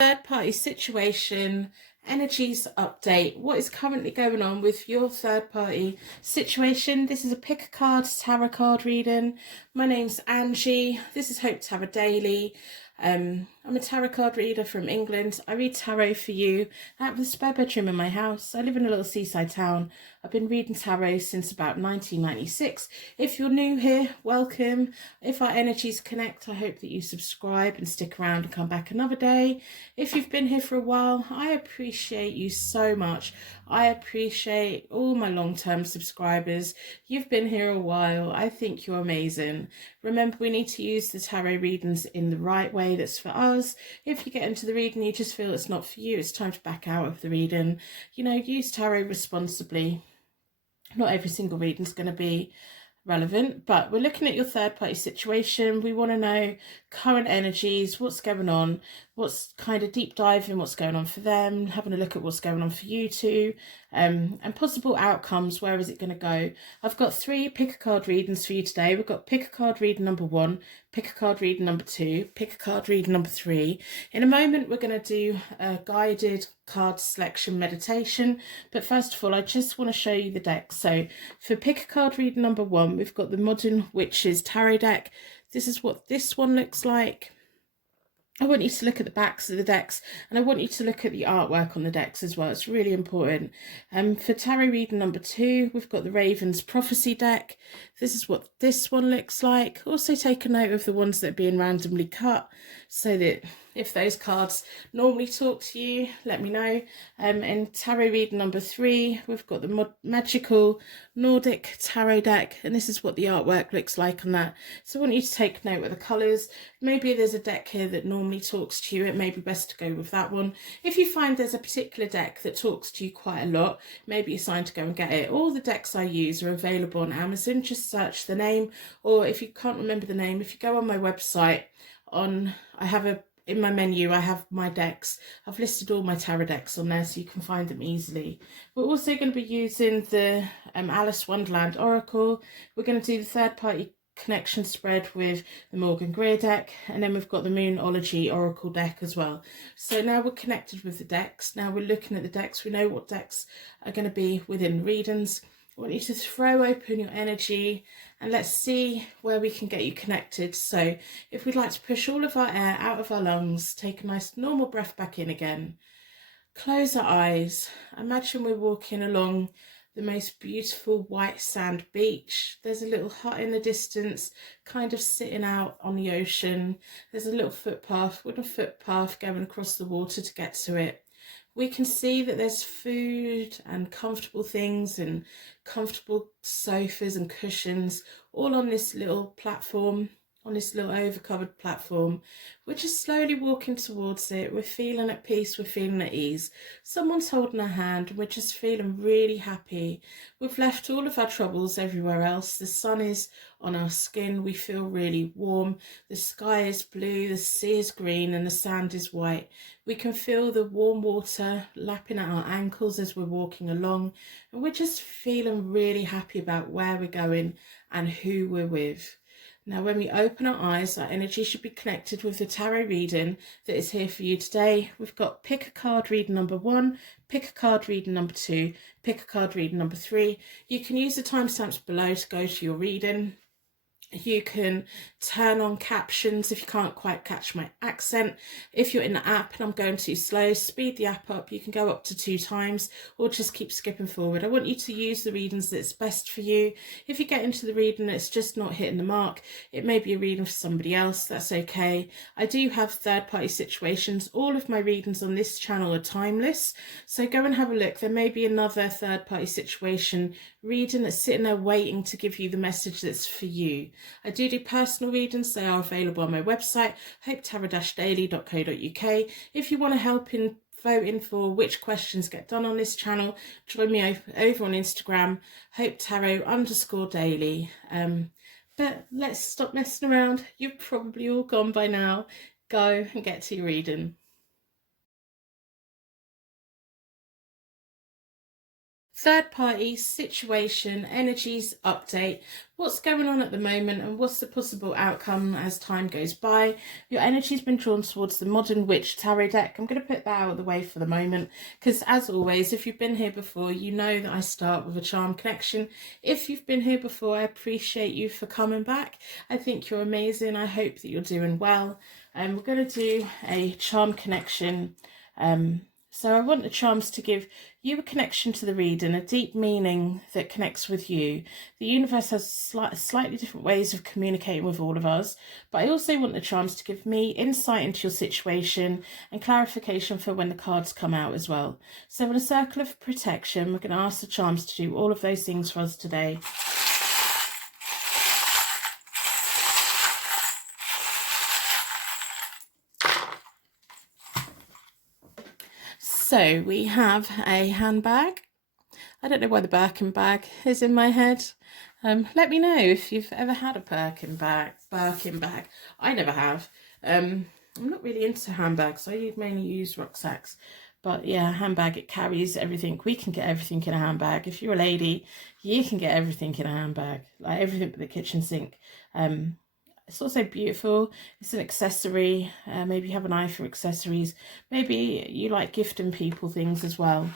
Third party situation, energies update. What is currently going on with your third party situation? This is a pick a card tarot card reading. My name's Angie. This is Hope Tarot Daily. I'm a tarot card reader from England. I read tarot for you. I have a spare bedroom in my house. I live in a little seaside town. I've been reading tarot since about 1996. If you're new here, welcome. If our energies connect, I hope that you subscribe and stick around and come back another day. If you've been here for a while, I appreciate you so much. I appreciate all my long-term subscribers. You've been here a while. I think you're amazing. Remember, we need to use the tarot readings in the right way that's for us. If you get into the reading, you just feel it's not for you, it's time to back out of the reading. You know, use tarot responsibly. Not every single reading is going to be relevant, but we're looking at your third party situation. We want to know current energies, what's going on, what's kind of deep diving, what's going on for them, having a look at what's going on for you too, and possible outcomes. Where is it going to go? I've got 3 pick a card readings for you today. We've got pick a card reading number 1, pick a card reading number 2, pick a card reading number 3. In a moment, we're going to do a guided card selection meditation, but first of all, I just want to show you the deck. So for pick a card reading number 1, we've got the Modern Witches Tarot deck. This is what this one looks like. I want you to look at the backs of the decks, and I want you to look at the artwork on the decks as well. It's really important. For tarot reading number 2, we've got the Raven's Prophecy deck. This is what this one looks like. Also take a note of the ones that are being randomly cut, so that if those cards normally talk to you, let me know. In tarot reading number 3, we've got the Magical Nordic Tarot deck, and this is what the artwork looks like on that. So I want you to take note of the colours. Maybe there's a deck here that normally talks to you. It may be best to go with that one. If you find there's a particular deck that talks to you quite a lot, maybe it's time to go and get it. All the decks I use are available on Amazon. Just search the name, or if you can't remember the name, if you go on my website, in my menu, I have my decks. I've listed all my tarot decks on there so you can find them easily. We're also going to be using the Alice Wonderland Oracle. We're going to do the third party connection spread with the Morgan Greer deck, and then we've got the Moonology Oracle deck as well. So now we're connected with the decks. Now we're looking at the decks. We know what decks are going to be within readings. I want you to throw open your energy and let's see where we can get you connected. So if we'd like to push all of our air out of our lungs, take a nice normal breath back in again. Close our eyes. Imagine we're walking along the most beautiful white sand beach. There's a little hut in the distance, kind of sitting out on the ocean. There's a little footpath, wooden footpath going across the water to get to it. We can see that there's food and comfortable things and comfortable sofas and cushions all on this little platform, on this little overcovered platform. We're just slowly walking towards it. We're feeling at peace, we're feeling at ease. Someone's holding our hand and we're just feeling really happy. We've left all of our troubles everywhere else. The sun is on our skin, we feel really warm. The sky is blue, the sea is green and the sand is white. We can feel the warm water lapping at our ankles as we're walking along, and we're just feeling really happy about where we're going and who we're with. Now, when we open our eyes, our energy should be connected with the tarot reading that is here for you today. We've got pick a card reading number 1, pick a card reading number 2, pick a card reading number 3. You can use the timestamps below to go to your reading. You can turn on captions if you can't quite catch my accent. If you're in the app and I'm going too slow, speed the app up. You can go up to 2 times or just keep skipping forward. I want you to use the readings that's best for you. If you get into the reading and it's just not hitting the mark, it may be a reading for somebody else. That's okay. I do have third party situations. All of my readings on this channel are timeless. So go and have a look. There may be another third party situation reading that's sitting there waiting to give you the message that's for you. I do personal readings. They are available on my website, hopetarot-daily.co.uk. If you want to help in voting for which questions get done on this channel, join me over on Instagram, hopetarot_daily. But let's stop messing around. You've probably all gone by now. Go and get to your reading. third party situation, energies update, what's going on at the moment and what's the possible outcome as time goes by. Your energy's been drawn towards the Modern Witch Tarot deck. I'm going to put that out of the way for the moment because, as always, if you've been here before, you know that I start with a charm connection. If you've been here before, I appreciate you for coming back. I think you're amazing. I hope that you're doing well. And we're going to do a charm connection. So I want the charms to give you a connection to the reading, a deep meaning that connects with you. The universe has slightly different ways of communicating with all of us, but I also want the charms to give me insight into your situation and clarification for when the cards come out as well. So in a circle of protection, we're going to ask the charms to do all of those things for us today. So we have a handbag. I don't know why the Birkin bag is in my head. Let me know if you've ever had a Birkin bag. I never have. I'm not really into handbags. I mainly use rucksacks. But yeah, handbag, it carries everything. We can get everything in a handbag. If you're a lady, you can get everything in a handbag. Like everything but the kitchen sink. It's also beautiful. It's an accessory. Maybe you have an eye for accessories. Maybe you like gifting people things as well.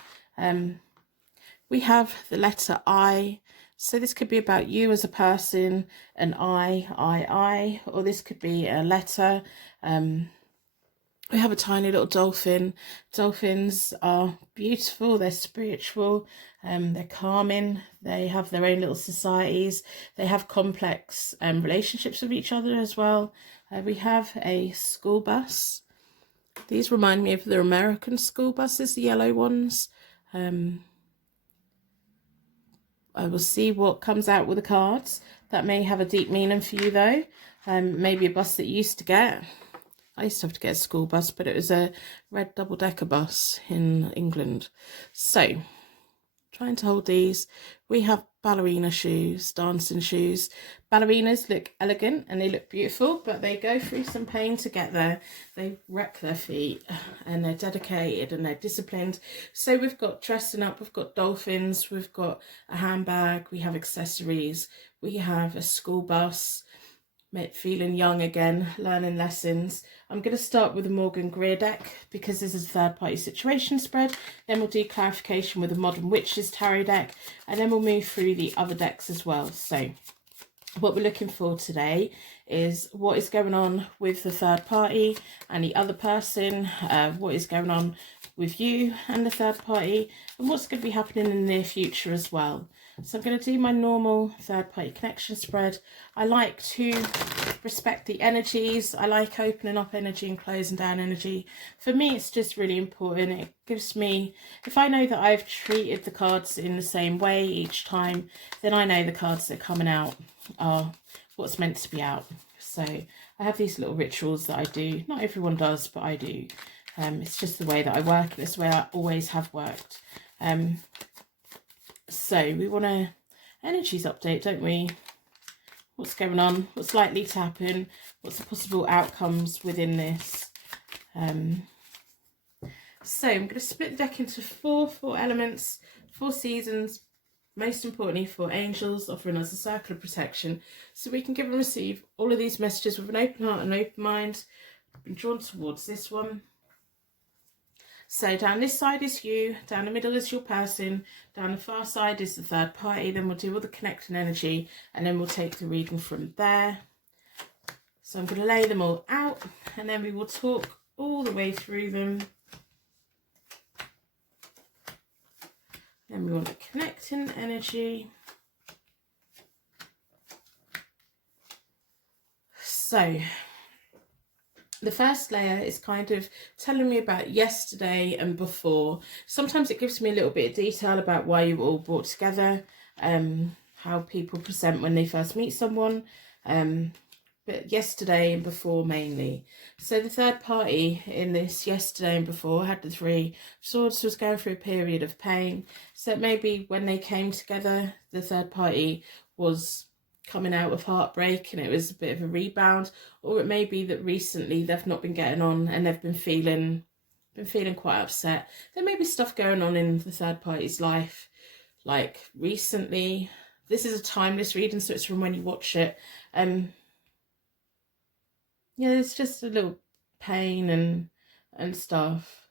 We have the letter I. So this could be about you as a person, an I, or this could be a letter. We have a tiny little dolphin. Dolphins are beautiful, they're spiritual, they're calming, they have their own little societies, they have complex relationships with each other as well. We have a school bus. These remind me of the American school buses, the yellow ones. I will see what comes out with the cards. That may have a deep meaning for you though. Maybe a bus that you used to get. I used to have to get a school bus, but it was a red double-decker bus in England. So, trying to hold these. We have ballerina shoes, dancing shoes. Ballerinas look elegant and they look beautiful, but they go through some pain to get there. They wreck their feet and they're dedicated and they're disciplined. So we've got dressing up, we've got dolphins, we've got a handbag, we have accessories, we have a school bus, feeling young again, learning lessons. I'm going to start with the Morgan Greer deck because this is a third party situation spread. Then we'll do clarification with the Modern Witches Tarot deck, and then we'll move through the other decks as well. So what we're looking for today is what is going on with the third party and the other person, what is going on with you and the third party, and what's going to be happening in the near future as well. So I'm going to do my normal third party connection spread. I like to respect the energies. I like opening up energy and closing down energy. For me, it's just really important. It gives me, if I know that I've treated the cards in the same way each time, then I know the cards that are coming out are what's meant to be out. So I have these little rituals that I do. Not everyone does, but I do. It's just the way that I work. It's the way I always have worked. So we want to energies update, don't we? What's going on? What's likely to happen? What's the possible outcomes within this? So I'm going to split the deck into four elements, 4 seasons. Most importantly, for angels, offering us a circle of protection, so we can give and receive all of these messages with an open heart and open mind. I've been drawn towards this one. So down this side is you, down the middle is your person, down the far side is the third party. Then we'll do all the connecting energy and then we'll take the reading from there. So I'm going to lay them all out and then we will talk all the way through them. Then we want the connecting energy. So the first layer is kind of telling me about yesterday and before. Sometimes it gives me a little bit of detail about why you were all brought together, how people present when they first meet someone, but yesterday and before mainly. So the third party in this yesterday and before had the 3 swords, was going through a period of pain. So maybe when they came together, the third party was coming out of heartbreak and it was a bit of a rebound, or it may be that recently they've not been getting on and they've been feeling quite upset. There may be stuff going on in the third party's life, like recently. This is a timeless reading, so it's from when you watch it. Yeah, it's just a little pain and stuff.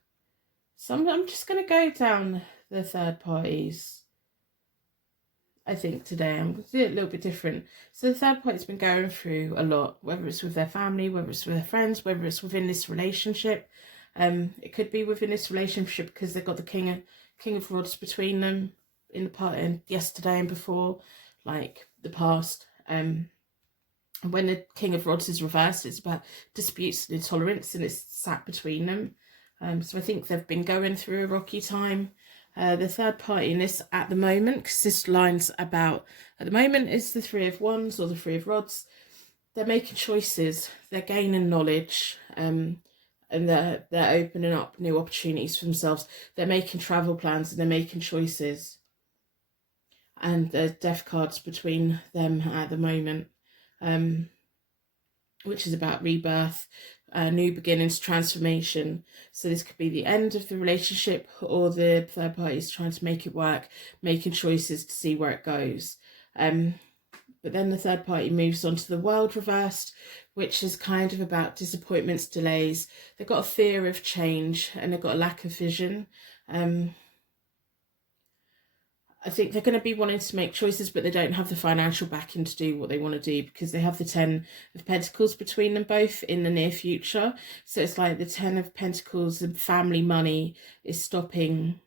So I'm just gonna go down the third parties. I think today I'm going to do it a little bit different. So the third party's been going through a lot, whether it's with their family, whether it's with their friends, whether it's within this relationship. It could be within this relationship because they've got the King of Rods between them in the part and yesterday and before, like the past. When the King of Rods is reversed, it's about disputes and intolerance, and it's sat between them. So I think they've been going through a rocky time. The third party in this at the moment, because this line's about, at the moment, is the Three of Wands or the Three of Rods. They're making choices, they're gaining knowledge, and they're opening up new opportunities for themselves. They're making travel plans and they're making choices. And there's death cards between them at the moment, which is about rebirth, new beginnings, transformation. So this could be the end of the relationship, or the third party is trying to make it work, making choices to see where it goes. But then the third party moves on to the World reversed, which is kind of about disappointments, delays. They've got a fear of change and they've got a lack of vision. I think they're going to be wanting to make choices, but they don't have the financial backing to do what they want to do, because they have the 10 of Pentacles between them both in the near future. So it's like the 10 of Pentacles and family money is stopping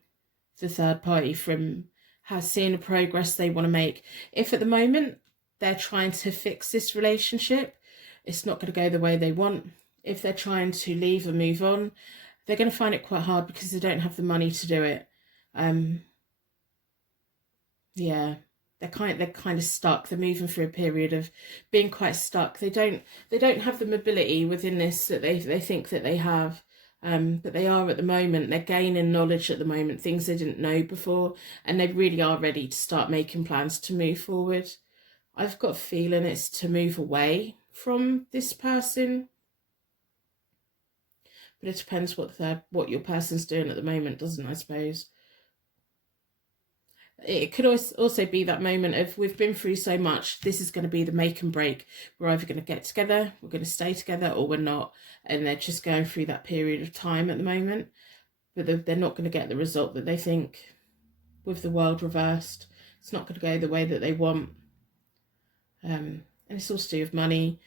the third party from seeing the progress they want to make. If at the moment they're trying to fix this relationship, it's not going to go the way they want. If they're trying to leave and move on, they're going to find it quite hard because they don't have the money to do it. Yeah, they're kind of stuck. They're moving through a period of being quite stuck. They don't have the mobility within this that they think that they have. But they are at the moment. They're gaining knowledge at the moment, things they didn't know before, and they really are ready to start making plans to move forward. I've got a feeling it's to move away from this person, but it depends what your person's doing at the moment, doesn't it, I suppose? It could also be that moment of, we've been through so much, this is going to be the make and break. We're either going to get together, we're going to stay together, or we're not. And they're just going through that period of time at the moment. But they're not going to get the result that they think with the World reversed. It's not going to go the way that they want. And it's also to do with money.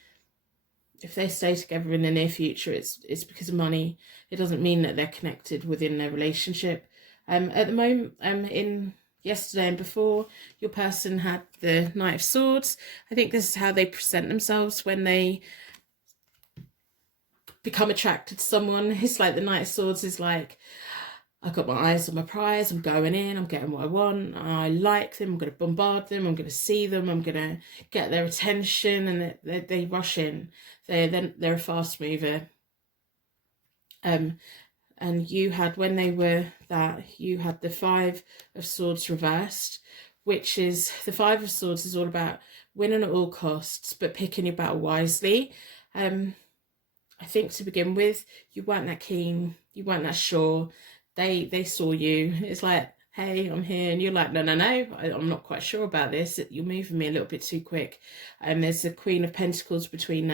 If they stay together in the near future, it's because of money. It doesn't mean that they're connected within their relationship. At the moment, in yesterday and before, your person had the Knight of Swords. I think this is how they present themselves when they become attracted to someone. It's like the Knight of Swords is like, I've got my eyes on my prize, I'm going in, I'm getting what I want, I like them, I'm going to bombard them, I'm going to see them, I'm going to get their attention, and they rush in. They're a fast mover. And you had, when they were that, you had the Five of Swords reversed, which is, the Five of Swords is all about winning at all costs, but picking your battle wisely. I think to begin with, you weren't that keen, you weren't that sure. They saw you. It's like, hey, I'm here. And you're like, no, I'm not quite sure about this. You're moving me a little bit too quick. And there's a Queen of Pentacles between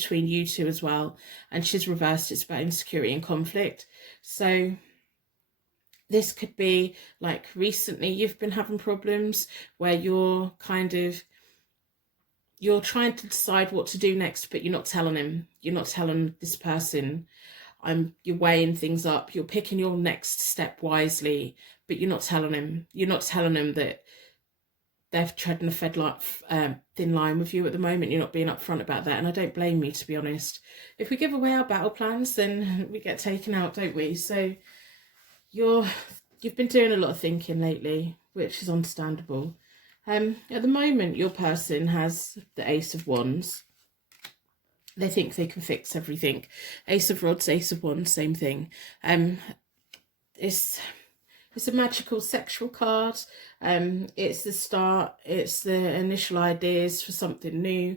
you two as well. And she's reversed. It's about insecurity and conflict. So this could be like, recently you've been having problems where you're trying to decide what to do next, but you're not telling him. You're not telling this person. You're weighing things up. You're picking your next step wisely, but you're not telling him. You're not telling him that they're treading a thin line with you at the moment. You're not being upfront about that, and I don't blame you, to be honest. If we give away our battle plans, then we get taken out, don't we? So you've been doing a lot of thinking lately, which is understandable. At the moment, your person has the Ace of Wands. They think they can fix everything. Ace of Rods, Ace of Wands, same thing. It's a magical sexual card. It's the start. It's the initial ideas for something new.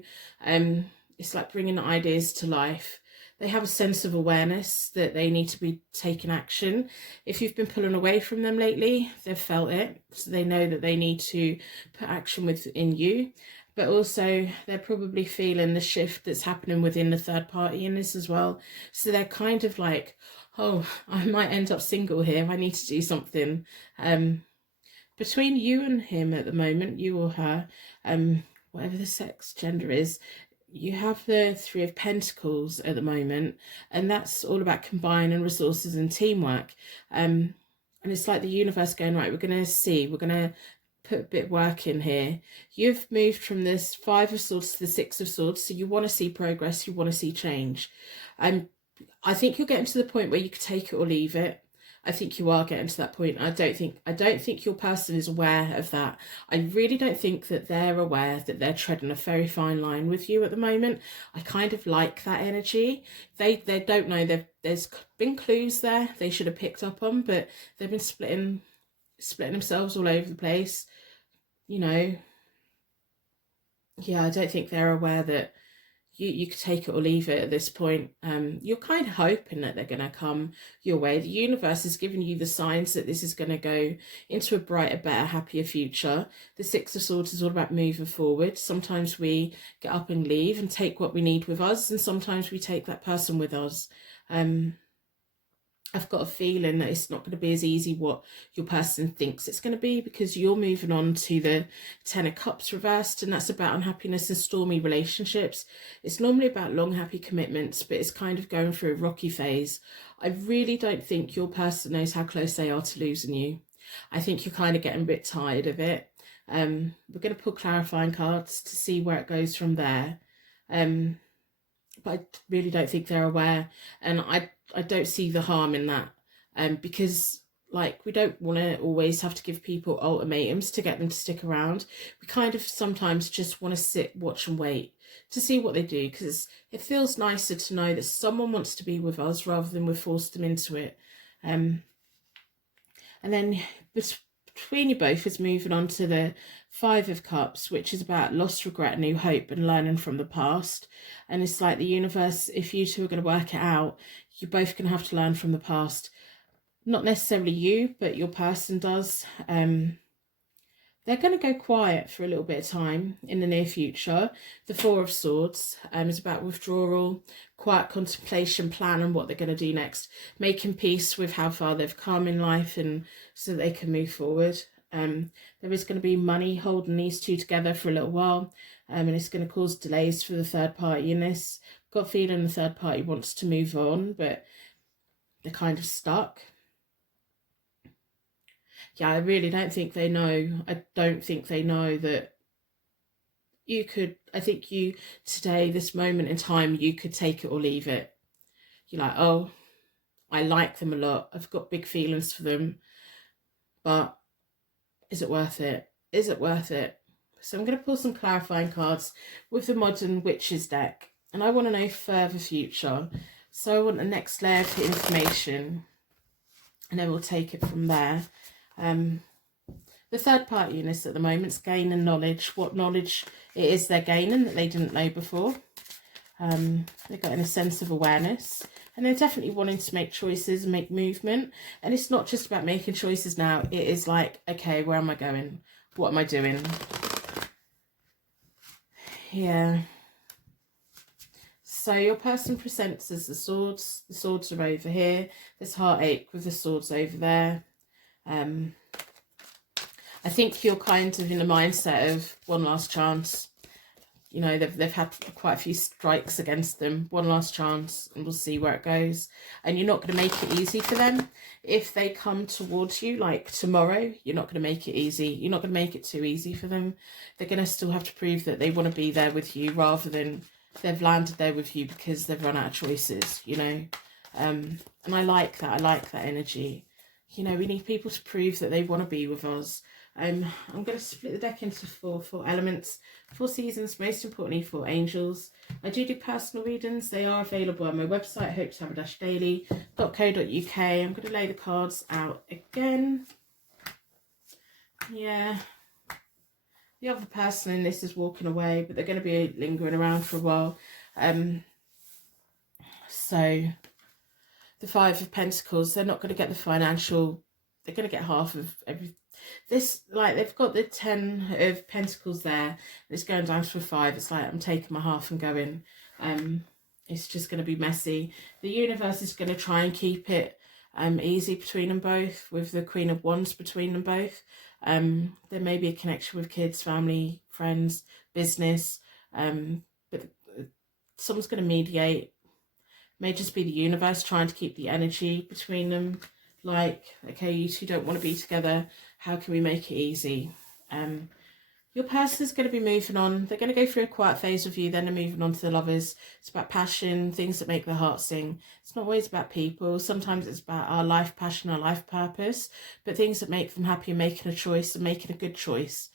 It's like bringing ideas to life. they have a sense of awareness that they need to be taking action. If you've been pulling away from them lately, they've felt it, so they know that they need to put action within you. But also they're probably feeling the shift that's happening within the third party in this as well. So they're kind of like, oh, I might end up single here, I need to do something. Between you and him at the moment, you or her, whatever the sex gender is, you have the Three of Pentacles at the moment, and that's all about combining resources and teamwork. And it's like the universe going, right, we're going to put a bit of work in here. You've moved from this Five of Swords to the Six of Swords, so you want to see progress, you want to see change. I think you're getting to the point where you could take it or leave it. I think you are getting to that point. I don't think your person is aware of that. I really don't think that they're aware that they're treading a very fine line with you at the moment. I kind of like that energy. They don't know. There's been clues there they should have picked up on, but they've been splitting themselves all over the place. You know, yeah, I don't think they're aware that you could take it or leave it at this point. You're kind of hoping that they're going to come your way. The universe is giving you the signs that this is going to go into a brighter, better, happier future. The Six of Swords is all about moving forward. Sometimes we get up and leave and take what we need with us, and sometimes we take that person with us. I've got a feeling that it's not going to be as easy what your person thinks it's going to be, because you're moving on to the Ten of Cups reversed, and that's about unhappiness and stormy relationships. It's normally about long, happy commitments, but it's kind of going through a rocky phase. I really don't think your person knows how close they are to losing you. I think you're kind of getting a bit tired of it. We're going to pull clarifying cards to see where it goes from there. But I really don't think they're aware, and I don't see the harm in that, because like, we don't want to always have to give people ultimatums to get them to stick around. We kind of sometimes just want to sit, watch and wait to see what they do, because it feels nicer to know that someone wants to be with us rather than we've forced them into it. And then between you both is moving on to the Five of Cups, which is about loss, regret, new hope, and learning from the past. And it's like the universe, if you two are going to work it out, you're both going to have to learn from the past. Not necessarily you, but your person does. They're going to go quiet for a little bit of time in the near future. The Four of Swords is about withdrawal, quiet contemplation, plan on what they're going to do next, making peace with how far they've come in life, and so they can move forward. There is going to be money holding these two together for a little while, and it's going to cause delays for the third party in this. Got a feeling the third party wants to move on, but they're kind of stuck. Yeah, I really don't think they know. I don't think they know that you could, I think you, today, this moment in time, you could take it or leave it. You're like, oh, I like them a lot. I've got big feelings for them, but is it worth it? Is it worth it? So I'm going to pull some clarifying cards with the Modern Witches deck, and I want to know further future. So I want the next layer of information, and then we'll take it from there. The third party in this at the moment is gaining knowledge. What knowledge it is they're gaining that they didn't know before. They're getting a sense of awareness, and they're definitely wanting to make choices and make movement. And it's not just about making choices now. It is like, okay, where am I going? What am I doing? Yeah. So your person presents as the swords. The swords are over here. There's heartache with the swords over there. I think you're kind of in a mindset of one last chance. You know, they've had quite a few strikes against them. One last chance, and we'll see where it goes. And you're not going to make it easy for them. If they come towards you, like tomorrow, you're not going to make it easy. You're not going to make it too easy for them. They're going to still have to prove that they want to be there with you, rather than they've landed there with you because they've run out of choices, you know. And I like that. I like that energy. You know, we need people to prove that they want to be with us. I'm going to split the deck into four elements, 4 seasons, most importantly 4 angels. I do personal readings. They are available on my website, hopetarot-daily.co.uk. I'm going to lay the cards out again. Yeah. The other person in this is walking away, but they're going to be lingering around for a while. So the Five of Pentacles, they're not going to get the financial, they're going to get half of every this, like they've got the 10 of Pentacles there and it's going down to a 5. It's like I'm taking my half and going. It's just going to be messy. The universe is going to try and keep it easy between them both, with the Queen of Wands between them both. There may be a connection with kids, family, friends, business, but someone's going to mediate. May just be the universe trying to keep the energy between them. Like, okay, you two don't want to be together. How can we make it easy? Your person is going to be moving on. They're going to go through a quiet phase with you. Then they're moving on to the lovers. It's about passion, things that make their heart sing. It's not always about people. Sometimes it's about our life passion, our life purpose. But things that make them happy and making a choice and making a good choice.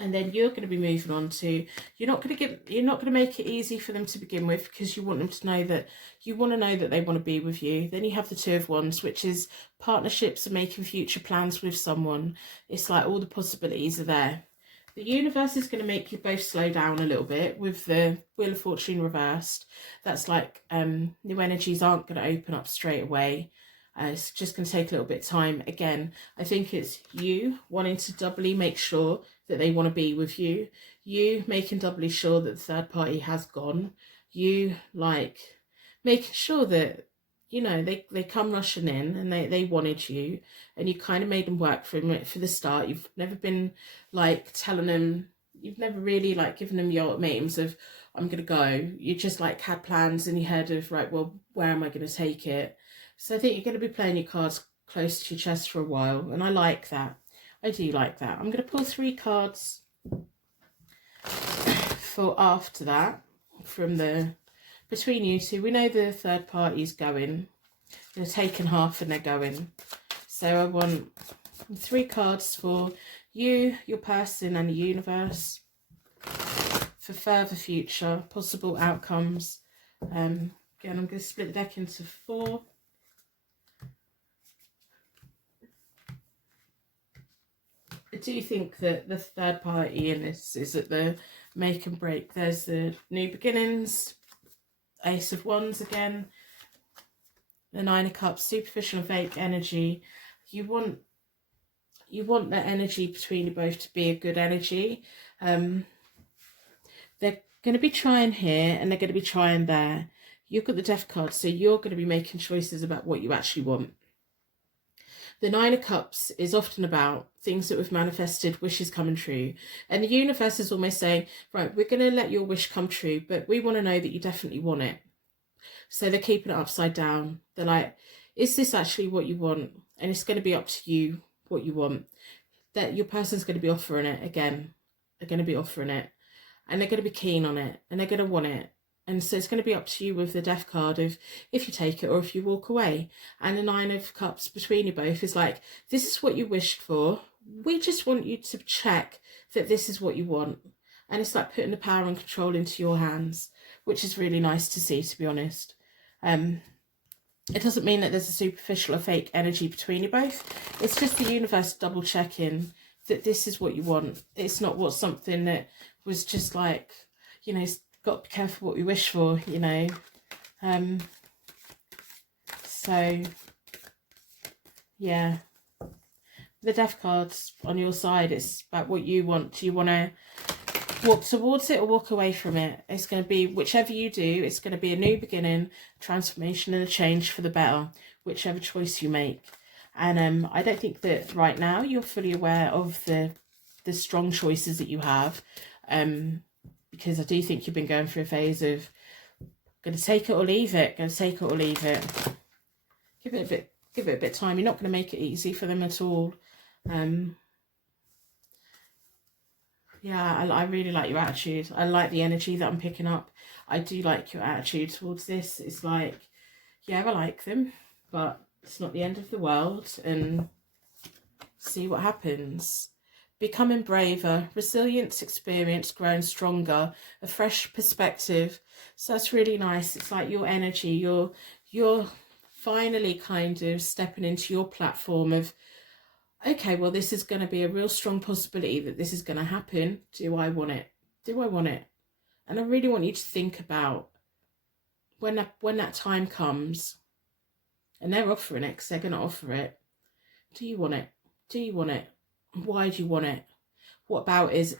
And then you're going to be moving on to, you're not going to make it easy for them to begin with, because you want them to know that, you want to know that they want to be with you. Then you have the Two of Wands, which is partnerships and making future plans with someone. It's like all the possibilities are there. The universe is going to make you both slow down a little bit with the Wheel of Fortune reversed. That's like new energies aren't going to open up straight away. It's just going to take a little bit of time. Again, I think it's you wanting to doubly make sure that they want to be with you. You making doubly sure that the third party has gone. You like making sure that, you know, they come rushing in and they wanted you, and you kind of made them work for the start. You've never been like telling them, you've never really like given them your ultimatums of, I'm going to go. You just like had plans in your head of, right, well, where am I going to take it? So I think you're going to be playing your cards close to your chest for a while. And I like that. I do like that. I'm going to pull 3 cards for after that from the, between you two. We know the third party's going. They're taking half and they're going. So I want 3 cards for you, your person and the universe for further future, possible outcomes. Again, I'm going to split the deck into 4. I do think that the third party in this is at the make and break. There's the new beginnings, Ace of Wands again, the Nine of Cups, superficial and fake energy. You want that energy between you both to be a good energy. They're going to be trying here and they're going to be trying there. You've got the Death card, so you're going to be making choices about what you actually want. The Nine of Cups is often about things that we've manifested, wishes coming true. And the universe is almost saying, right, we're going to let your wish come true, but we want to know that you definitely want it. So they're keeping it upside down. They're like, is this actually what you want? And it's going to be up to you what you want. That your person's going to be offering it again. They're going to be offering it. And they're going to be keen on it. And they're going to want it. And so it's going to be up to you with the Death card of if you take it or if you walk away. And the Nine of Cups between you both is like, this is what you wished for. We just want you to check that this is what you want. And it's like putting the power and control into your hands, which is really nice to see, to be honest. It doesn't mean that there's a superficial or fake energy between you both. It's just the universe double checking that this is what you want. It's not what something that was just like, you know, got to be careful what we wish for, you know. So yeah, the Death cards on your side, it's about what you want. Do you want to walk towards it or walk away from it? It's going to be whichever you do. It's going to be a new beginning, transformation and a change for the better, whichever choice you make. And I don't think that right now you're fully aware of the strong choices that you have, because I do think you've been going through a phase of going to take it or leave it, going to take it or leave it. Give it a bit of time. You're not going to make it easy for them at all. Yeah, I really like your attitude. I like the energy that I'm picking up. I do like your attitude towards this. It's like, yeah, I like them, but it's not the end of the world, and see what happens. Becoming braver, resilience, experience, growing stronger, a fresh perspective. So that's really nice. It's like your energy, you're finally kind of stepping into your platform of, okay, well, this is going to be a real strong possibility that this is going to happen. Do I want it? Do I want it? And I really want you to think about when that time comes, and they're offering it because they're going to offer it, do you want it? Do you want it? Why do you want it? What about it is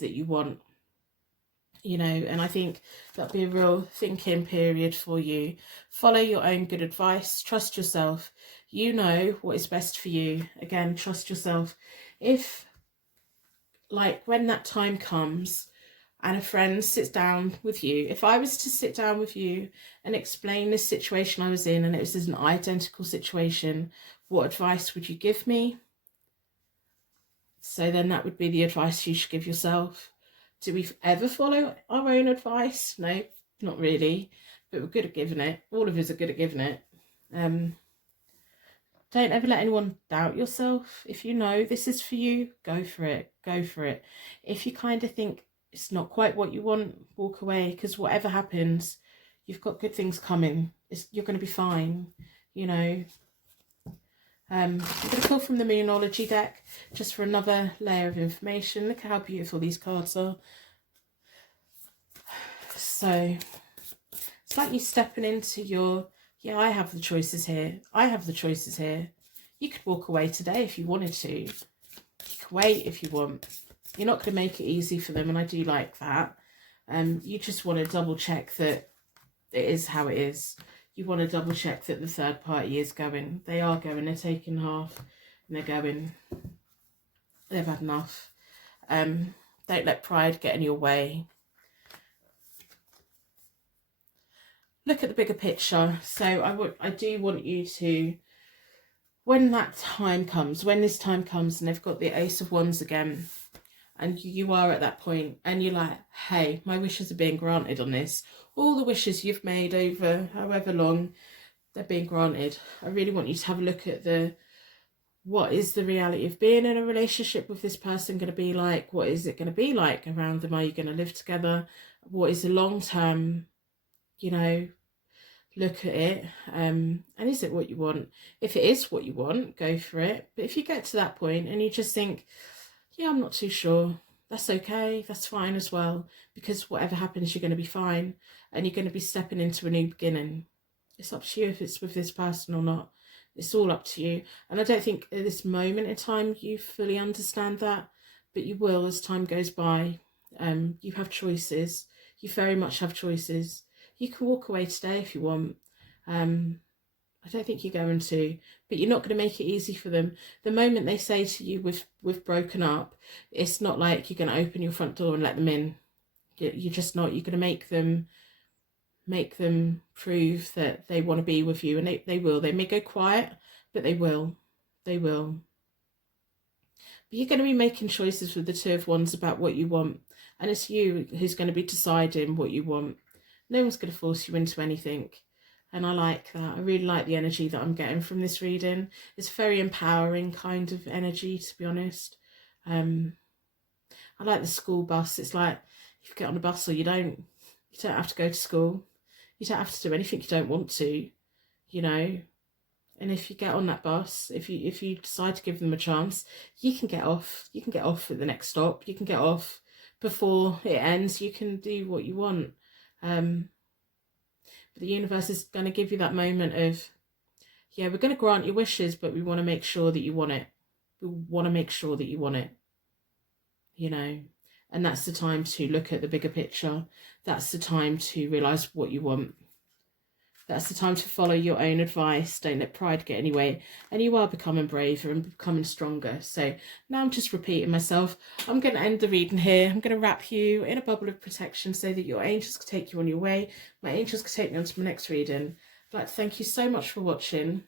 that you want? You know, and I think that'll be a real thinking period for you. Follow your own good advice. Trust yourself. You know what is best for you. Again, trust yourself. If, like, when that time comes and a friend sits down with you, if I was to sit down with you and explain this situation I was in, and it was an identical situation, what advice would you give me? So then that would be the advice you should give yourself. Do we ever follow our own advice? No, not really, but we're good at giving it. All of us are good at giving it. Don't ever let anyone doubt yourself. If you know this is for you, go for it. Go for it. If you kind of think it's not quite what you want, walk away, because whatever happens, you've got good things coming. You're going to be fine, you know. I'm going to pull from the Moonology deck just for another layer of information. Look at how beautiful these cards are. So it's like you stepping into your, yeah, I have the choices here. I have the choices here. You could walk away today if you wanted to. You could wait if you want. You're not going to make it easy for them, and I do like that. You just want to double check that it is how it is. You want to double check that the third party is going. They are going. They're taking half, and they're going. They've had enough. Don't let pride get in your way. Look at the bigger picture. So I do want you to, when that time comes, when this time comes, and they've got the Ace of Wands again, and you are at that point, and you're like, hey, my wishes are being granted on this. All the wishes you've made over however long, they're being granted. I really want you to have a look at what is the reality of being in a relationship with this person going to be like? What is it going to be like around them? Are you going to live together? What is the long term, you know, look at it. And is it what you want? If it is what you want, go for it. But if you get to that point and you just think, yeah, I'm not too sure, that's okay, that's fine as well, because whatever happens, you're going to be fine, and you're going to be stepping into a new beginning. It's up to you if it's with this person or not. It's all up to you. And I don't think at this moment in time you fully understand that, but you will as time goes by. You have choices. You very much have choices. You can walk away today if you want. I don't think you're going to, but you're not going to make it easy for them. The moment they say to you, we've broken up, it's not like you're going to open your front door and let them in. You're just not. You're going to make them prove that they want to be with you, and they will. They may go quiet, but they will. They will. But you're going to be making choices with the Two of Wands about what you want, and it's you who's going to be deciding what you want. No one's going to force you into anything. And I like that. I really like the energy that I'm getting from this reading. It's a very empowering kind of energy, to be honest. I like the school bus. It's like if you get on a bus or you don't have to go to school. You don't have to do anything you don't want to, you know. And if you get on that bus, if you decide to give them a chance, you can get off. You can get off at the next stop. You can get off before it ends. You can do what you want. The universe is going to give you that moment of, yeah, we're going to grant your wishes, but we want to make sure that you want it. We want to make sure that you want it, you know. And that's the time to look at the bigger picture. That's the time to realise what you want. That's the time to follow your own advice. Don't let pride get in your way. And you are becoming braver and becoming stronger. So now I'm just repeating myself. I'm going to end the reading here. I'm going to wrap you in a bubble of protection so that your angels can take you on your way. My angels can take me on to my next reading. I'd like to thank you so much for watching.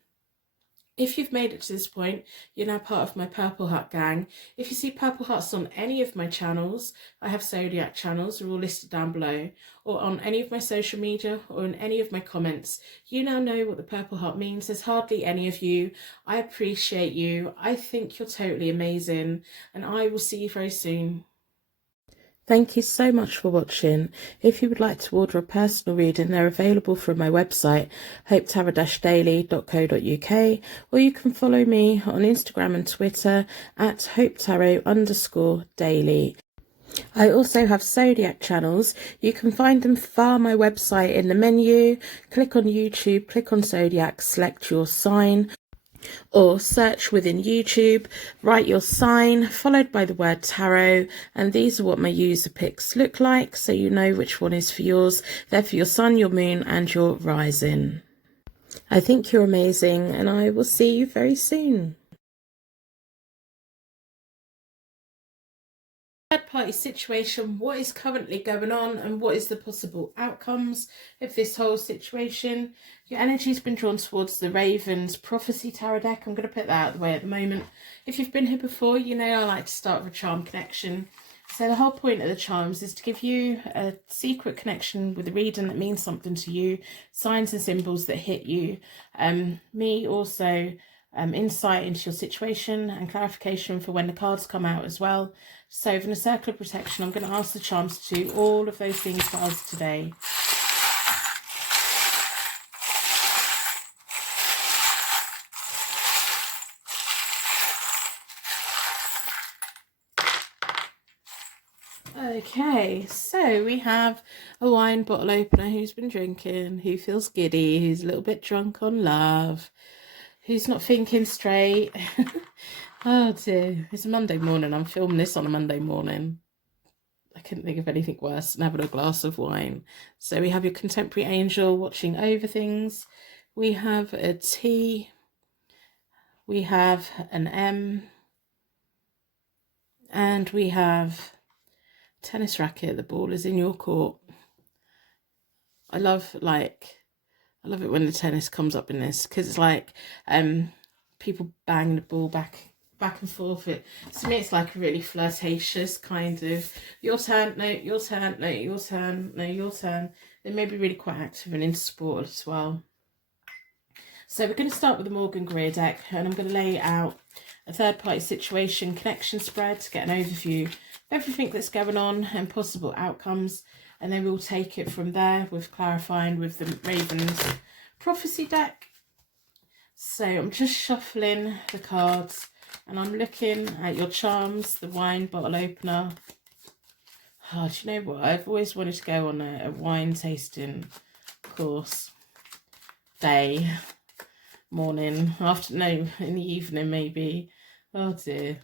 If you've made it to this point, you're now part of my Purple Heart gang. If you see purple hearts on any of my channels, I have zodiac channels, they're all listed down below, or on any of my social media or in any of my comments, you now know what the purple heart means. There's hardly any of you. I appreciate you. I think you're totally amazing, and I will see you very soon. Thank you so much for watching. If you would like to order a personal reading, they're available from my website, hopetarot-daily.co.uk, or you can follow me on Instagram and Twitter at hopetarot_daily. I also have zodiac channels. You can find them via my website in the menu. Click on YouTube, click on zodiac, select your sign, or search within YouTube, write your sign, followed by the word tarot, and these are what my user picks look like, so you know which one is for yours. They're for your sun, your moon, and your rising. I think you're amazing, and I will see you very soon. Third party situation, what is currently going on and what is the possible outcomes of this whole situation. Your energy's been drawn towards the Ravens Prophecy Tarot deck. I'm going to put that out of the way at the moment. If you've been here before, you know I like to start with a charm connection. So the whole point of the charms is to give you a secret connection with a reading that means something to you, signs and symbols that hit you. Me also insight into your situation and clarification for when the cards come out as well. So in a circle of protection, I'm going to ask the charms to do all of those things for us today. Okay, so we have a wine bottle opener who's been drinking, who feels giddy, who's a little bit drunk on love, who's not thinking straight. Oh dear, it's a Monday morning. I'm filming this on a Monday morning. I couldn't think of anything worse than having a glass of wine. So we have your contemporary angel watching over things. We have a T. We have an M. And we have tennis racket. The ball is in your court. I love it when the tennis comes up in this, because it's like people bang the ball back and forth. To me it's like a really flirtatious kind of your turn, no, your turn, no, your turn, no, your turn. They may be really quite active and into sport as well. So we're going to start with the Morgan Greer deck, and I'm going to lay out a third party situation connection spread to get an overview of everything that's going on and possible outcomes, and then we'll take it from there with clarifying with the Ravens Prophecy deck. So I'm just shuffling the cards and I'm looking at your charms, the wine bottle opener. Oh, do you know what? I've always wanted to go on a wine tasting course. Day, morning, afternoon, in the evening maybe. Oh dear.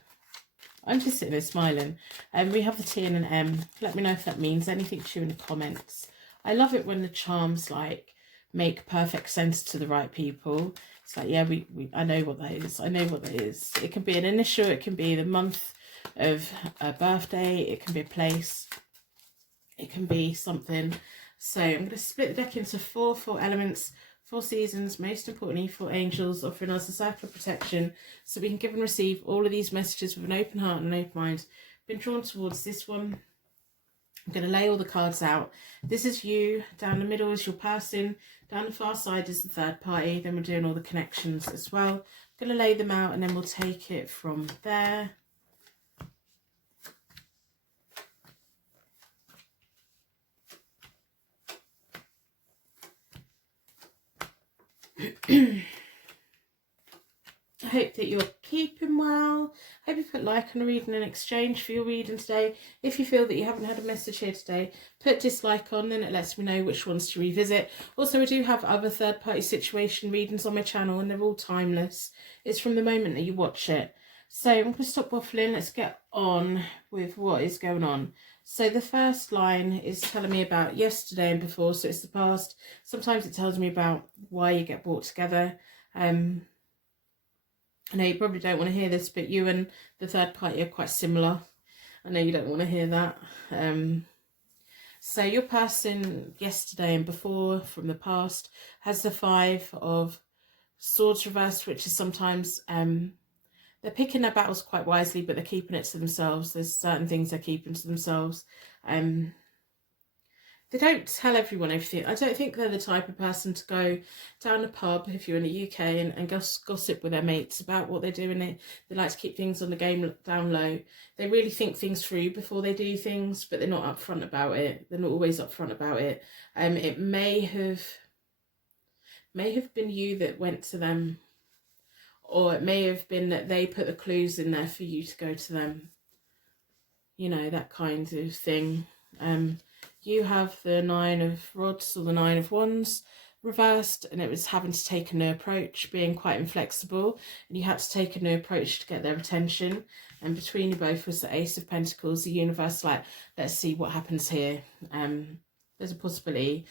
I'm just sitting there smiling. And we have the T and an M. Let me know if that means anything to you in the comments. I love it when the charms like make perfect sense to the right people. It's like, yeah, I know what that is. I know what that is. It can be an initial, it can be the month of a birthday, it can be a place, it can be something. So I'm going to split the deck into four elements, 4 seasons, most importantly 4 angels, offering us a circle of protection so we can give and receive all of these messages with an open heart and an open mind. Been drawn towards this one. I'm going to lay all the cards out. This is you, down the middle is your person, down the far side is the third party, then we're doing all the connections as well. I'm going to lay them out and then we'll take it from there. I hope that you're keeping well. I hope you put like on a reading in exchange for your reading today. If you feel that you haven't had a message here today, put dislike on, then it lets me know which ones to revisit. Also, I do have other third party situation readings on my channel and they're all timeless. It's from the moment that you watch it. So I'm going to stop waffling. Let's get on with what is going on. So the first line is telling me about yesterday and before, so it's the past. Sometimes it tells me about why you get brought together. I know you probably don't want to hear this, but you and the third party are quite similar. I know you don't want to hear that. So your person yesterday and before from the past has the 5 of Swords reversed, which is sometimes they're picking their battles quite wisely, but they're keeping it to themselves. There's certain things they're keeping to themselves. They don't tell everyone everything. I don't think they're the type of person to go down a pub, if you're in the UK, and gossip with their mates about what they're doing. They like to keep things on the game down low. They really think things through before they do things, but they're not upfront about it. They're not always upfront about it. It may have been you that went to them, or it may have been that they put the clues in there for you to go to them. you know, that kind of thing. You have the Nine of Rods or the Nine of Wands reversed, and it was having to take a new approach, being quite inflexible, and you had to take a new approach to get their attention. And between you both was the Ace of Pentacles, the universe, like, let's see what happens here. There's a possibility.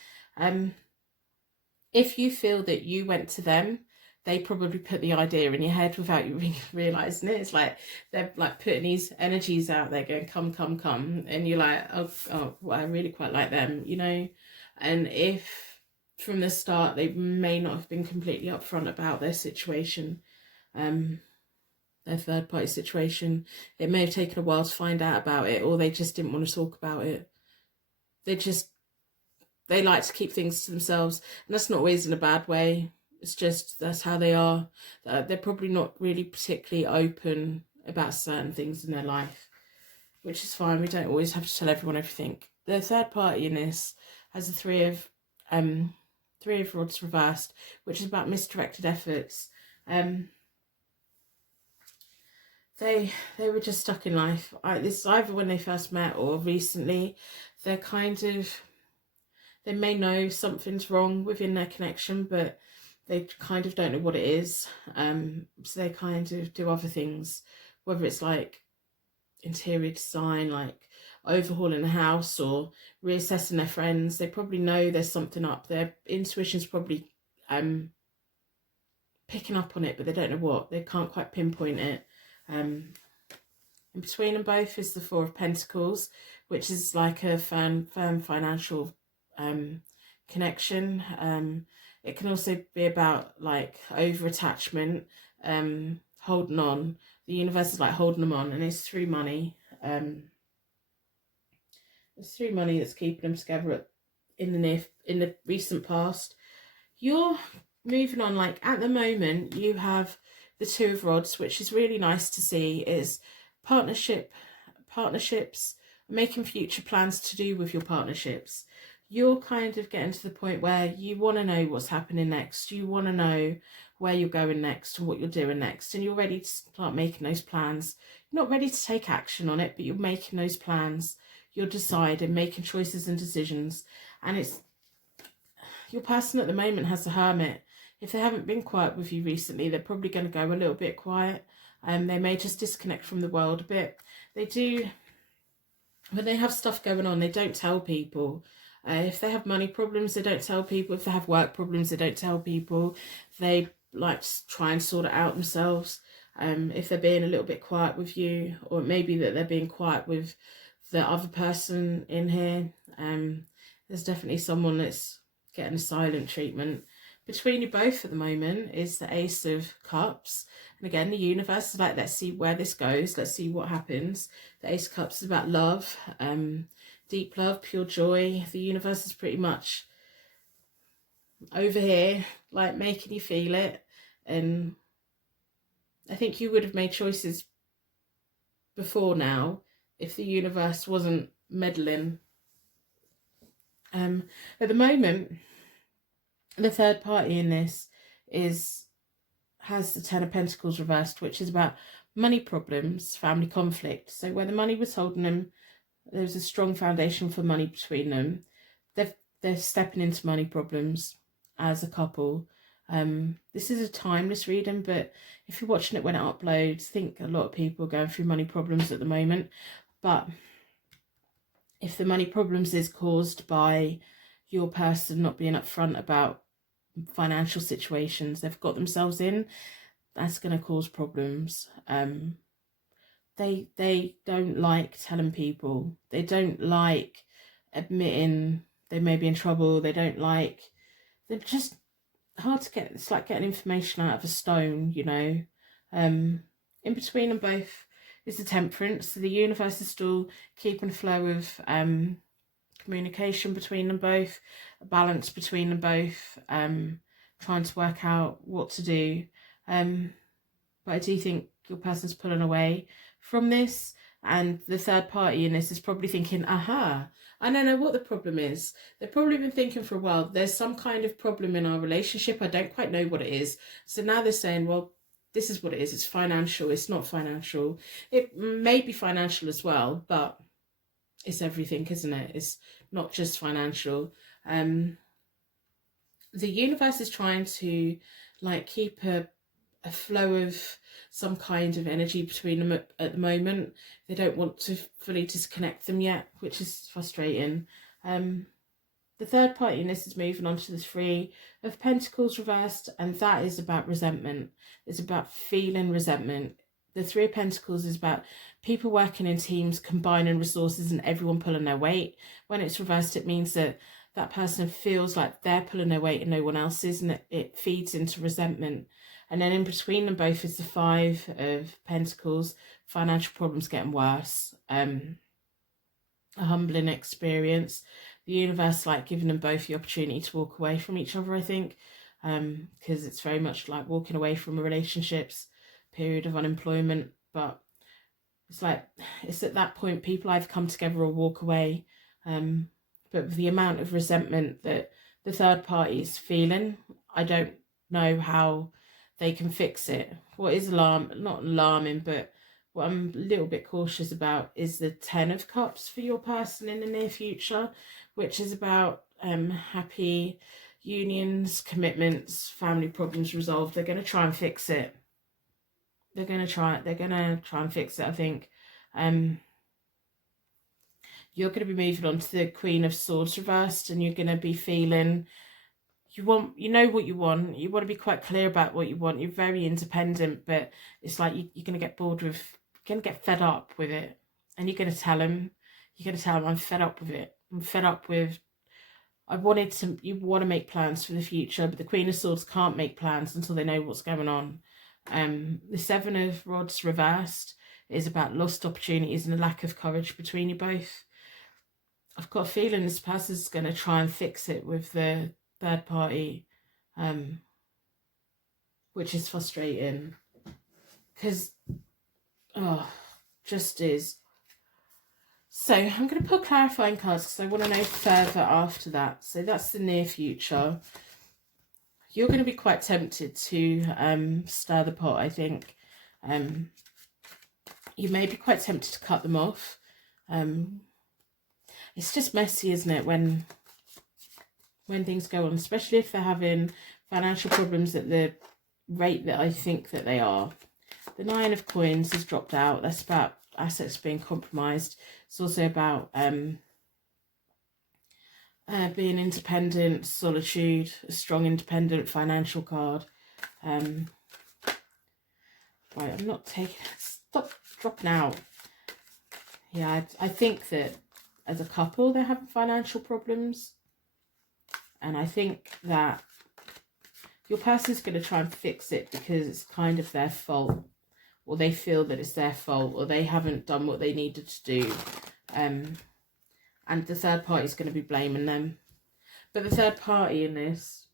If you feel that you went to them, they probably put the idea in your head without you realizing it. It's like they're like putting these energies out there going, come, come, come. And you're like, oh, well, I really quite like them, you know. And if from the start they may not have been completely upfront about their situation, their third party situation, it may have taken a while to find out about it, or they just didn't want to talk about it. They like to keep things to themselves, and that's not always in a bad way. It's just that's how they are. They're probably not really particularly open about certain things in their life, which is fine. We don't always have to tell everyone everything. The third party in this has the Three of Rods reversed, which is about misdirected efforts. They were just stuck in life. This is either when they first met or recently. They're kind of, they may know something's wrong within their connection, but they kind of don't know what it is. So they kind of do other things, whether it's like interior design, like overhauling the house or reassessing their friends. They probably know there's something up. Their intuition's probably picking up on it, but they don't know what. They can't quite pinpoint it. In between them both is the Four of Pentacles, which is like a firm financial connection. It can also be about like over attachment, holding on. The universe is like holding them on, and it's through money. It's through money that's keeping them together in the recent past. You're moving on. Like at the moment, you have the Two of Rods, which is really nice to see. Is partnerships, making future plans to do with your partnerships. You're kind of getting to the point where you want to know what's happening next. You want to know where you're going next and what you're doing next. And you're ready to start making those plans. You're not ready to take action on it, but you're making those plans. You're deciding, making choices and decisions. And it's, your person at the moment has the Hermit. If they haven't been quiet with you recently, they're probably going to go a little bit quiet. They may just disconnect from the world a bit. They do, when they have stuff going on, they don't tell people. If they have money problems, they don't tell people. If they have work problems, they don't tell people. They like to try and sort it out themselves. If they're being a little bit quiet with you, or it may be that they're being quiet with the other person in here, there's definitely someone that's getting a silent treatment. Between you both at the moment is the Ace of Cups. And again, the universe is like, let's see where this goes. Let's see what happens. The Ace of Cups is about love, deep love, pure joy. The universe is pretty much over here, like making you feel it. And I think you would have made choices before now if the universe wasn't meddling. At the moment, the third party in this has the Ten of Pentacles reversed, which is about money problems, family conflict. So where the money was holding them, there's a strong foundation for money between them. They're stepping into money problems as a couple. This is a timeless reading, but if you're watching it when it uploads, I think a lot of people are going through money problems at the moment. But if the money problems is caused by your person not being upfront about financial situations they've got themselves in, that's going to cause problems. They don't like telling people. They don't like admitting they may be in trouble. They're just hard to get. It's like getting information out of a stone, you know. In between them both is the Temperance. So the universe is still keeping a flow of communication between them both, a balance between them both, trying to work out what to do. But I do think your person's pulling away from this, and the third party in this is probably thinking, aha, I don't know what the problem is. They've probably been thinking for a while, there's some kind of problem in our relationship. I don't quite know what it is. So now they're saying, well, this is what it is. It's financial. It's not financial. It may be financial as well, but it's everything, isn't it? It's not just financial. The universe is trying to like keep a flow of some kind of energy between them at the moment. They don't want to fully disconnect them yet, which is frustrating. The third party in this is moving on to the Three of Pentacles reversed, and that is about resentment. It's about feeling resentment. The Three of Pentacles is about people working in teams, combining resources and everyone pulling their weight. When it's reversed, it means that that person feels like they're pulling their weight and no one else is, and it feeds into resentment. And then in between them both is the Five of Pentacles, financial problems getting worse, a humbling experience. The universe like giving them both the opportunity to walk away from each other, I think, because it's very much like walking away from a relationship's period of unemployment. But it's like, it's at that point people either come together or walk away. But with the amount of resentment that the third party is feeling, I don't know how they can fix it. What is not alarming, but what I'm a little bit cautious about is the 10 of Cups for your person in the near future, which is about happy unions, commitments, family problems resolved. They're going to try and fix it. They're going to try and fix it, I think. You're going to be moving on to the Queen of Swords reversed, and you're going to be feeling you know what you want. You want to be quite clear about what you want. You're very independent, but it's like you're going to get bored with, you're going to get fed up with it, and you're going to tell him, I'm fed up with it. I'm fed up with, you want to make plans for the future, but the Queen of Swords can't make plans until they know what's going on. The Seven of Rods reversed is about lost opportunities and a lack of courage between you both. I've got a feeling this person's going to try and fix it with the third party, which is frustrating because, just is. So I'm going to put clarifying cards because I want to know further after that. So that's the near future. You're going to be quite tempted to stir the pot, I think. You may be quite tempted to cut them off. It's just messy, isn't it, when things go on, especially if they're having financial problems at the rate that I think that they are. The Nine of Coins has dropped out. That's about assets being compromised. It's also about being independent, solitude, a strong independent financial card. Right, I'm not taking, stop dropping out. Yeah, I think that as a couple they're having financial problems, and I think that your person's going to try and fix it because it's kind of their fault, or they feel that it's their fault, or they haven't done what they needed to do, and the third party is going to be blaming them. But the third party in this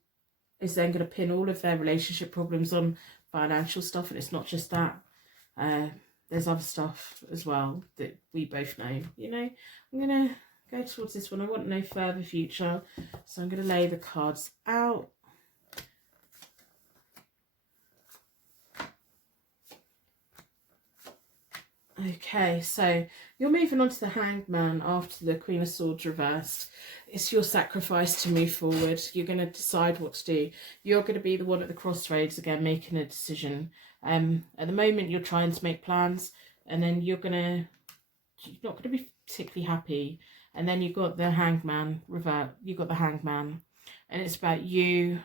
is then going to pin all of their relationship problems on financial stuff, and it's not just that. There's other stuff as well that we both know, you know. I'm going to go towards this one. I want to know further future, so I'm going to lay the cards out. Okay, so you're moving on to the Hanged Man after the Queen of Swords reversed. It's your sacrifice to move forward. You're going to decide what to do. You're going to be the one at the crossroads again, making a decision. At the moment, you're trying to make plans, and then you're not going to be particularly happy. And then you've got the Hanged Man you've got the Hanged Man, and it's about you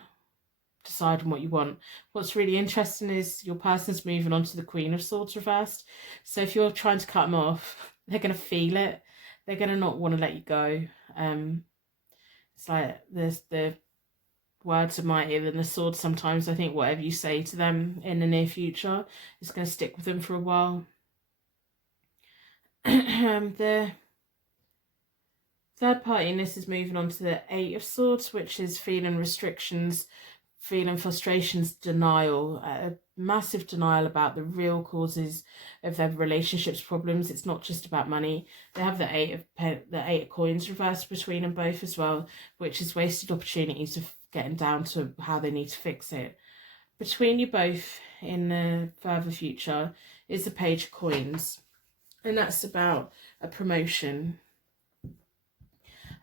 deciding what you want. What's really interesting is your person's moving on to the Queen of Swords reversed. So if you're trying to cut them off, they're going to feel it. They're going to not want to let you go. It's like the words are mightier than the sword sometimes. I think whatever you say to them in the near future is going to stick with them for a while. The third party in this is moving on to the Eight of Swords, which is feeling restrictions, feeling frustrations, denial, massive denial about the real causes of their relationships problems. It's not just about money. They have the Eight of Coins reversed between them both as well, which is wasted opportunities of getting down to how they need to fix it. Between you both, in the further future is the Page of Coins, and that's about a promotion.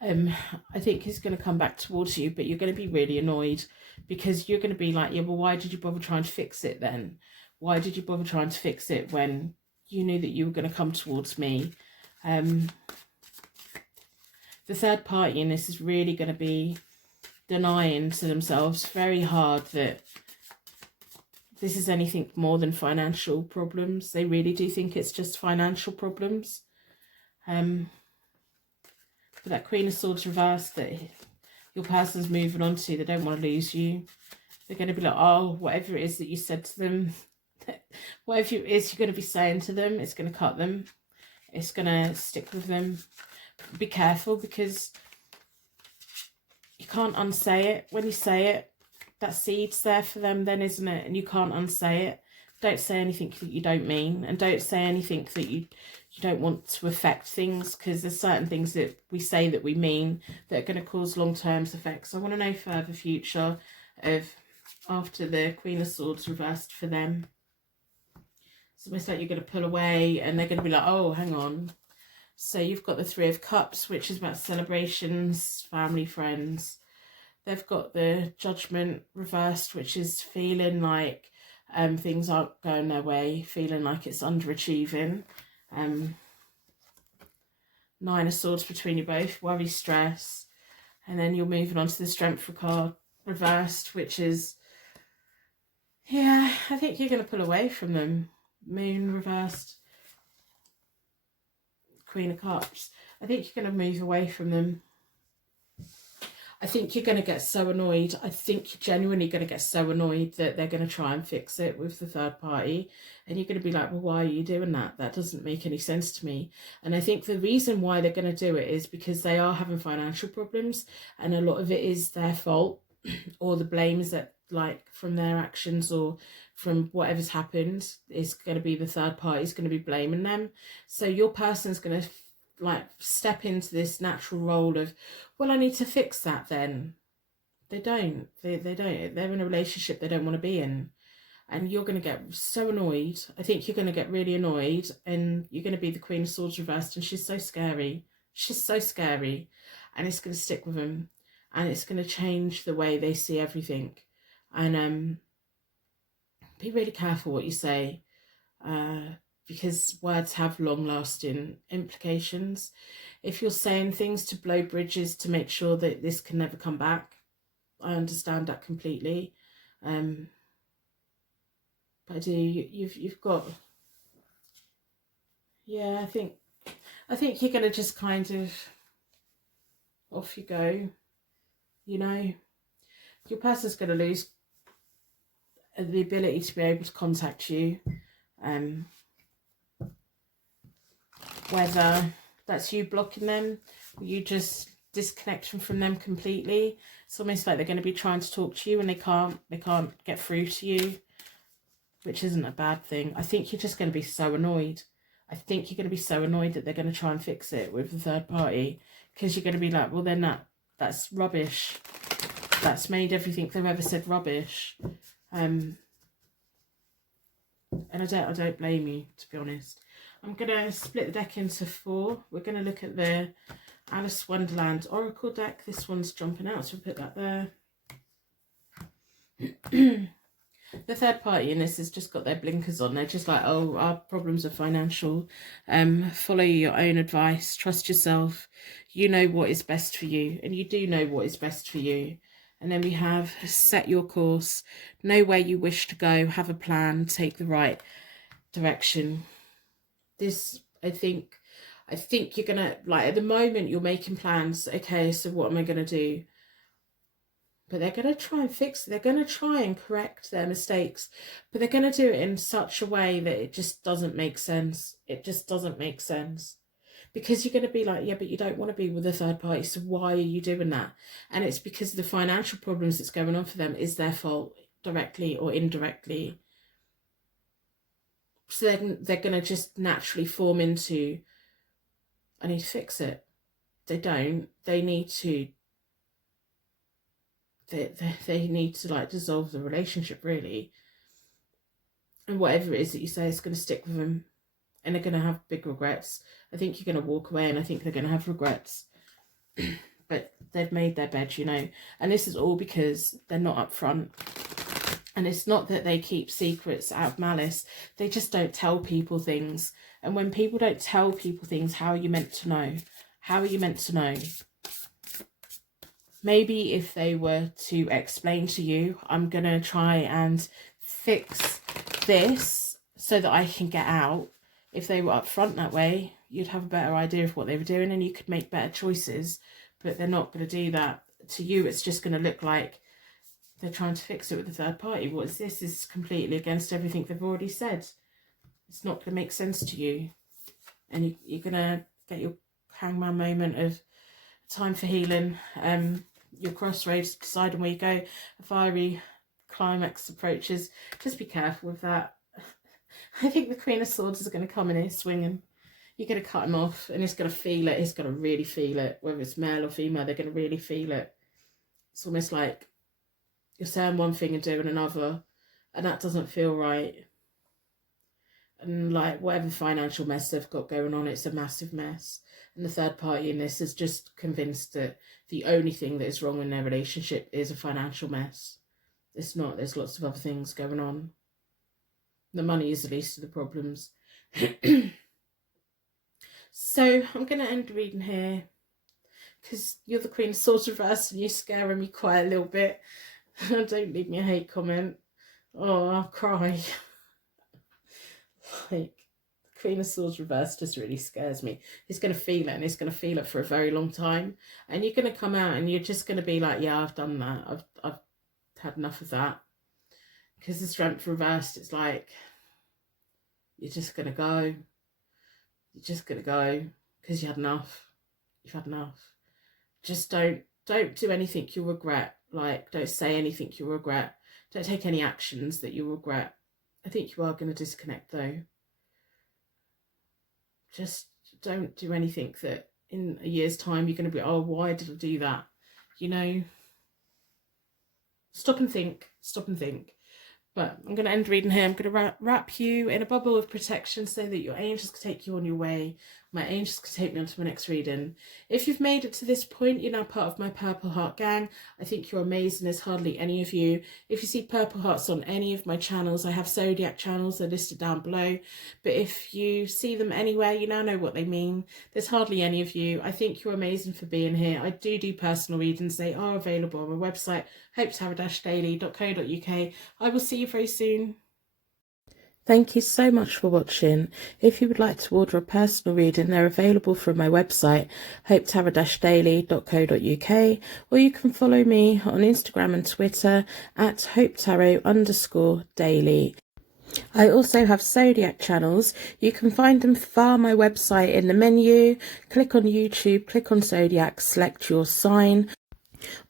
I think he's going to come back towards you, but you're going to be really annoyed because you're going to be like, yeah, well, why did you bother trying to fix it then? Why did you bother trying to fix it when you knew that you were going to come towards me? The third party in this is really going to be denying to themselves very hard that this is anything more than financial problems. They really do think it's just financial problems. But that Queen of Swords reversed that your person's moving on to, they don't want to lose you. They're going to be like, oh, whatever it is that you said to them, whatever it is you're going to be saying to them, it's going to cut them. It's going to stick with them. Be careful, because you can't unsay it. When you say it, that seed's there for them then, isn't it? And you can't unsay it. Don't say anything that you don't mean, and don't say anything that you don't want to affect things, because there's certain things that we say that we mean that are going to cause long-term effects. I want to know further future of after the Queen of Swords reversed for them. It's almost like you're going to pull away and they're going to be like, oh, hang on. So you've got the Three of Cups, which is about celebrations, family, friends. They've got the Judgment reversed, which is feeling like things aren't going their way, feeling like it's underachieving. Nine of Swords between you both, worry, stress. And then you're moving on to the Strength card reversed, which is, yeah, I think you're going to pull away from them. Moon reversed, Queen of Cups. I think you're going to move away from them. I think you're going to get so annoyed. I think you're genuinely going to get so annoyed that they're going to try and fix it with the third party. And you're going to be like, well, why are you doing that? That doesn't make any sense to me. And I think the reason why they're going to do it is because they are having financial problems. And a lot of it is their fault, or the blame is that, like, from their actions or from whatever's happened, is going to be the third party is going to be blaming them. So your person's going to like step into this natural role of, well, I need to fix that then. They don't. They don't. They're in a relationship they don't want to be in. And you're going to get so annoyed. I think you're going to get really annoyed, and you're going to be the Queen of Swords reversed, and she's so scary. She's so scary. And it's going to stick with them. And it's going to change the way they see everything. And be really careful what you say. Because words have long-lasting implications. If you're saying things to blow bridges to make sure that this can never come back, I understand that completely. But I do. You've got. Yeah, I think you're gonna just kind of off you go. You know, your person's gonna lose the ability to be able to contact you. Whether that's you blocking them, or you just disconnection from them completely. It's almost like they're going to be trying to talk to you and they can't get through to you, which isn't a bad thing. I think you're just going to be so annoyed. I think you're going to be so annoyed that they're going to try and fix it with the third party, because you're going to be like, well, then that's rubbish. That's made everything they've ever said rubbish. And I don't blame you, to be honest. I'm going to split the deck into 4. We're going to look at the Alice Wonderland Oracle deck. This one's jumping out, so we'll put that there. The third party in this has just got their blinkers on. They're just like, oh, our problems are financial. Follow your own advice. Trust yourself. You know what is best for you. And you do know what is best for you. And then we have set your course. Know where you wish to go. Have a plan. Take the right direction. This, I think you're going to, like, at the moment you're making plans. Okay, so what am I going to do? But they're going to try and fix it. They're going to try and correct their mistakes. But they're going to do it in such a way that it just doesn't make sense. It just doesn't make sense. Because you're going to be like, yeah, but you don't want to be with a third party. So why are you doing that? And it's because the financial problems that's going on for them is their fault, directly or indirectly. So they're going to just naturally form into, I need to fix it. They don't. They need to. They need to, like, dissolve the relationship, really. And whatever it is that you say is going to stick with them. And they're going to have big regrets. I think you're going to walk away and I think they're going to have regrets. But they've made their bed, you know. And this is all because they're not upfront. And it's not that they keep secrets out of malice. They just don't tell people things. And when people don't tell people things, how are you meant to know? How are you meant to know? Maybe if they were to explain to you, I'm going to try and fix this so that I can get out. If they were upfront that way, you'd have a better idea of what they were doing and you could make better choices. But they're not going to do that. To you, it's just going to look like they're trying to fix it with the third party. What is this? Is completely against everything they've already said. It's not going to make sense to you. And you're going to get your hangman moment of time for healing. Your crossroads, deciding where you go. A fiery climax approaches. Just be careful with that. I think the Queen of Swords is going to come in here swinging. You're going to cut him off and he's going to feel it. He's going to really feel it. Whether it's male or female, they're going to really feel it. It's almost like you're saying one thing and doing another, and that doesn't feel right. And like whatever financial mess they've got going on, it's a massive mess. And the third party in this is just convinced that the only thing that is wrong in their relationship is a financial mess. It's not. There's lots of other things going on. The money is the least of the problems. So I'm going to end reading here because you're the Queen of Swords reversed and you're scaring me quite a little bit. Don't leave me a hate comment. Oh, I'll cry. Like, the Queen of Swords reversed just really scares me. He's going to feel it and he's going to feel it for a very long time. And you're going to come out and you're just going to be like, yeah, I've done that. I've had enough of that. Because the Strength reversed, it's like, you're just going to go. You're just going to go because you had enough. You've had enough. Just don't do anything you'll regret. Like, don't say anything you'll regret. Don't take any actions that you'll regret. I think you are going to disconnect though. Just don't do anything that in a year's time you're going to be, oh, why did I do that? You know, stop and think. Stop and think. But I'm going to end reading here. I'm going to wrap you in a bubble of protection so that your angels can take you on your way. My angels can take me on to my next reading. If you've made it to this point, you're now part of my Purple Heart gang. I think you're amazing. There's hardly any of you. If you see Purple Hearts on any of my channels, I have Zodiac channels. They're listed down below. But if you see them anywhere, you now know what they mean. There's hardly any of you. I think you're amazing for being here. I do personal readings. They are available on my website, hopetarot-daily.co.uk. I will see you very soon. Thank you so much for watching. If you would like to order a personal reading, they're available from my website, hopetarot-daily.co.uk, or you can follow me on Instagram and Twitter at hopetarot_daily. I also have Zodiac channels. You can find them via my website in the menu. Click on YouTube, click on Zodiac, select your sign,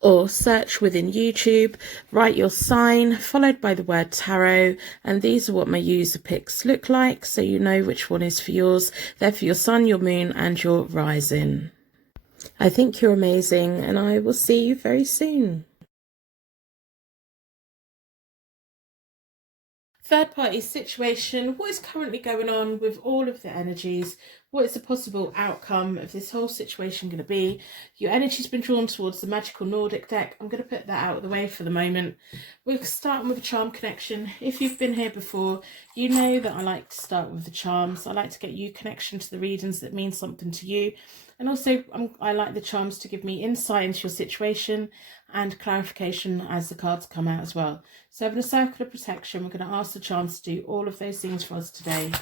or search within YouTube, write your sign followed by the word tarot, and these are what my user picks look like, so you know which one is for yours. They're for your sun, your moon and your rising. I think you're amazing and I will see you very soon. Third party situation, what is currently going on with all of the energies? What is the possible outcome of this whole situation going to be? Your energy's been drawn towards the Magical Nordic deck. I'm going to put that out of the way for the moment. We're starting with a charm connection. If you've been here before, you know that I like to start with the charms. I like to get you connection to the readings that mean something to you. And also, I like the charms to give me insight into your situation and clarification as the cards come out as well. So in a circle of protection, we're going to ask the charms to do all of those things for us today.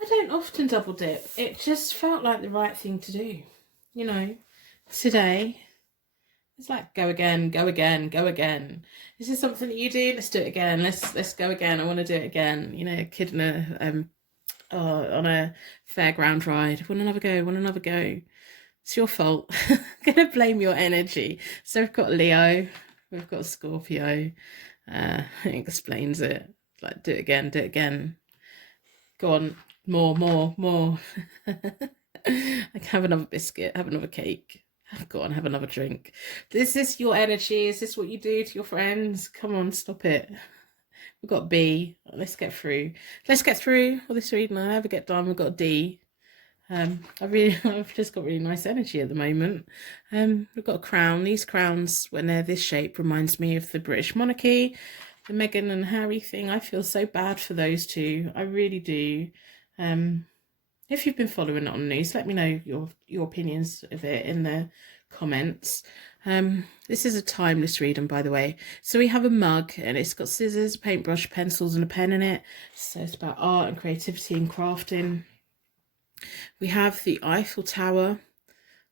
I don't often double dip. It just felt like the right thing to do. You know, today it's like go again, go again, go again. Is this something that you do? Let's do it again. Let's go again. I want to do it again. You know, a kid in a on a fairground ride. Want another go? Want another go? It's your fault. I'm gonna blame your energy. So we've got Leo, we've got Scorpio, It explains it. Like, do it again, do it again. Go on, more. Like, have another biscuit, have another cake. Go on, have another drink. This is your energy. Is this what you do to your friends? Come on, stop it. We've got B. Let's get through. Let's get through all this reading. I never get done. We've got D. I've just got really nice energy at the moment. We've got a crown. These crowns, when they're this shape, reminds me of the British monarchy, the Meghan and Harry thing. I feel so bad for those two. I really do. If you've been following it on the news, let me know your opinions of it in the comments. This is a timeless reading, by the way. So we have a mug, and it's got scissors, paintbrush, pencils, and a pen in it. So it's about art and creativity and crafting. We have the Eiffel Tower,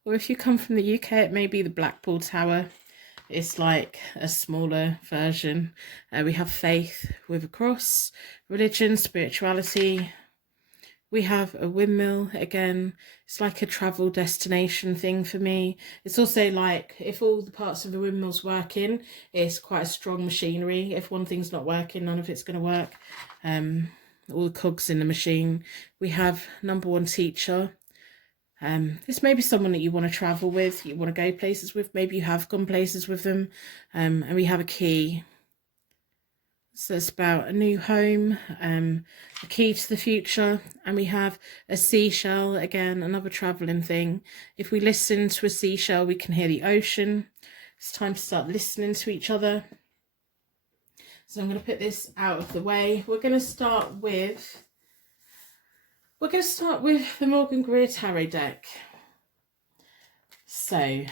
or if you come from the UK, it may be the Blackpool Tower. It's like a smaller version. We have faith with a cross, religion, spirituality. We have a windmill again. It's like a travel destination thing for me. It's also like if all the parts of the windmill's working, it's quite a strong machinery. If one thing's not working, none of it's going to work. All the cogs in the machine. We have number one teacher. This may be someone that you want to travel with, you want to go places with. Maybe you have gone places with them. And we have a key. So it's about a new home, a key to the future, and we have a seashell, again, another travelling thing. If we listen to a seashell, we can hear the ocean. It's time to start listening to each other. So I'm going to put this out of the way. We're going to start with the Morgan Greer Tarot deck. So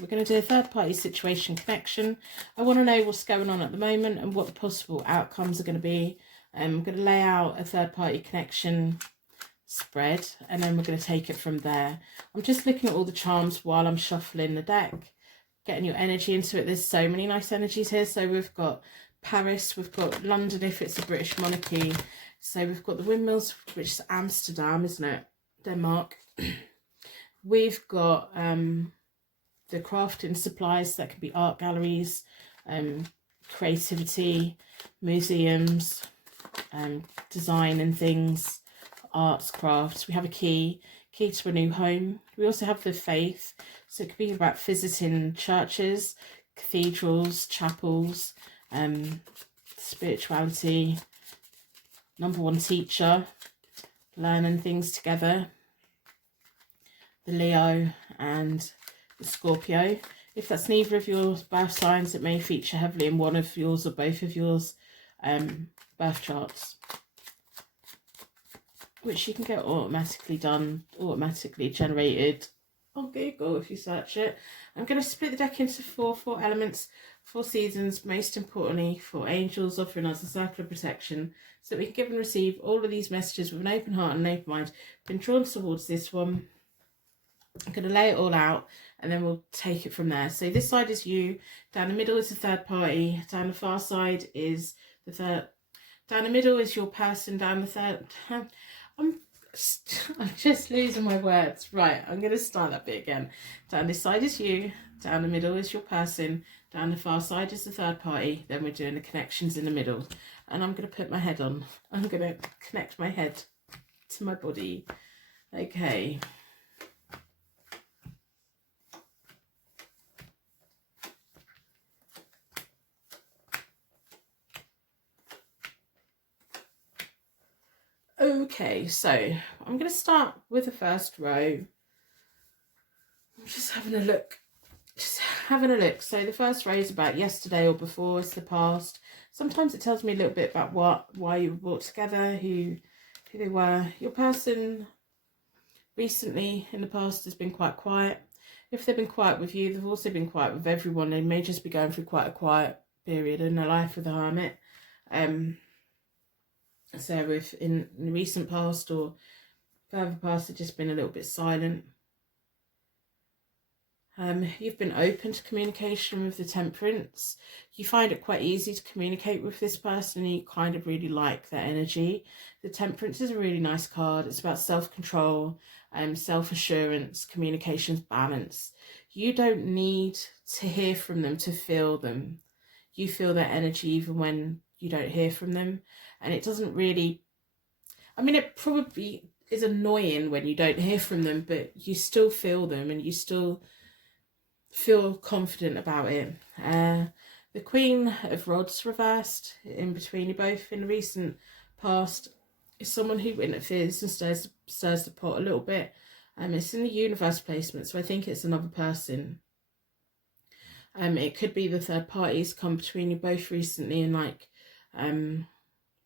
we're going to do a third-party situation connection. I want to know what's going on at the moment and what the possible outcomes are going to be. I'm going to lay out a third-party connection spread, and then we're going to take it from there. I'm just looking at all the charms while I'm shuffling the deck, getting your energy into it. There's so many nice energies here. So we've got Paris, we've got London if it's a British monarchy. So we've got the windmills, which is Amsterdam, isn't it? Denmark. We've got the crafting supplies, that could be art galleries, creativity, museums, design and things, arts, crafts. We have a key to a new home. We also have the faith, so it could be about visiting churches, cathedrals, chapels, spirituality, number one teacher, learning things together, the Leo and the Scorpio. If that's neither of your birth signs, it may feature heavily in one of yours or both of yours birth charts, which you can get automatically generated on Google if you search it. I'm going to split the deck into four elements, 4 seasons, most importantly 4 angels, offering us a circle of protection so that we can give and receive all of these messages with an open heart and an open mind. Been drawn towards this one. I'm going to lay it all out and then we'll take it from there. So this side is you, down the middle is the third party, down the far side is the third, down the middle is your person, down the third, I'm just losing my words. Right, I'm going to start that bit again. Down this side is you, down the middle is your person, down the far side is the third party, then we're doing the connections in the middle. And I'm going to put my head on. I'm going to connect my head to my body. Okay. Okay, so I'm going to start with the first row. I'm just having a look. So the first row is about yesterday or before, it's the past. Sometimes it tells me a little bit about why you were brought together, who they were. Your person recently in the past has been quite quiet. If they've been quiet with you, they've also been quiet with everyone. They may just be going through quite a quiet period in their life with the Hermit. So if in the recent past or further past, they've just been a little bit silent. You've been open to communication with the Temperance. You find it quite easy to communicate with this person and you kind of really like their energy. The Temperance is a really nice card. It's about self-control, self-assurance, communications, balance. You don't need to hear from them to feel them. you feel their energy even when you don't hear from them. And it doesn't really, I mean, it probably is annoying when you don't hear from them, but you still feel them and you still feel confident about it. The Queen of Rods reversed in between you both in the recent past is someone who interferes and stirs the pot a little bit. It's in the universe placement, so I think it's another person. It could be the third parties come between you both recently and like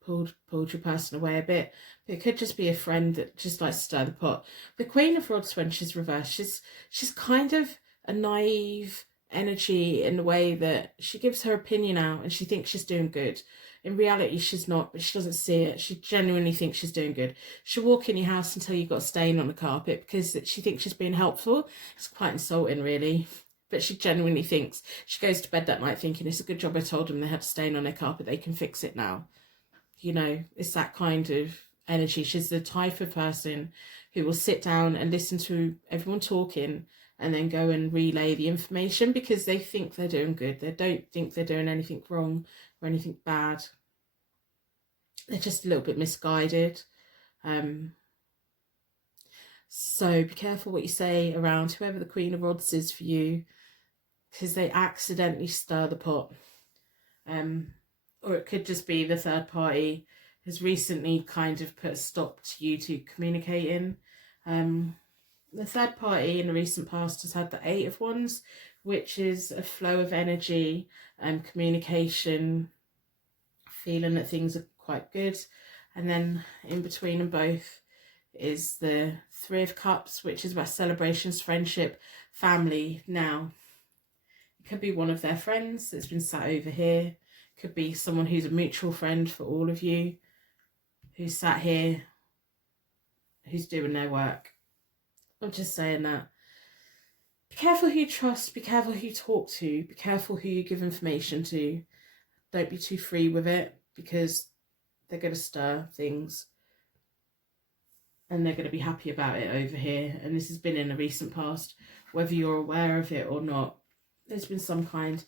pulled your person away a bit. But it could just be a friend that just likes to stir the pot. The Queen of Rods, when she's reversed, she's kind of a naive energy in the way that she gives her opinion out and she thinks she's doing good. In reality, she's not, but she doesn't see it. She genuinely thinks she's doing good. She'll walk in your house until you've got a stain on the carpet because she thinks she's being helpful. It's quite insulting, really. But she genuinely thinks, she goes to bed that night thinking, it's a good job I told them they had a stain on their carpet, they can fix it now. You know, it's that kind of energy. She's the type of person who will sit down and listen to everyone talking and then go and relay the information because they think they're doing good. They don't think they're doing anything wrong or anything bad. They're just a little bit misguided. So be careful what you say around whoever the Queen of Rods is for you, because they accidentally stir the pot. Or it could just be the third party has recently kind of put a stop to you two communicating. The third party in the recent past has had the Eight of Wands, which is a flow of energy and communication, feeling that things are quite good. And then in between them both is the Three of Cups, which is about celebrations, friendship, family. Now, it could be one of their friends that's been sat over here. It could be someone who's a mutual friend for all of you, who's sat here, who's doing their work. I'm just saying that. Be careful who you trust, be careful who you talk to, be careful who you give information to. Don't be too free with it because they're going to stir things and they're going to be happy about it over here. And this has been in the recent past, whether you're aware of it or not. There's been some kind,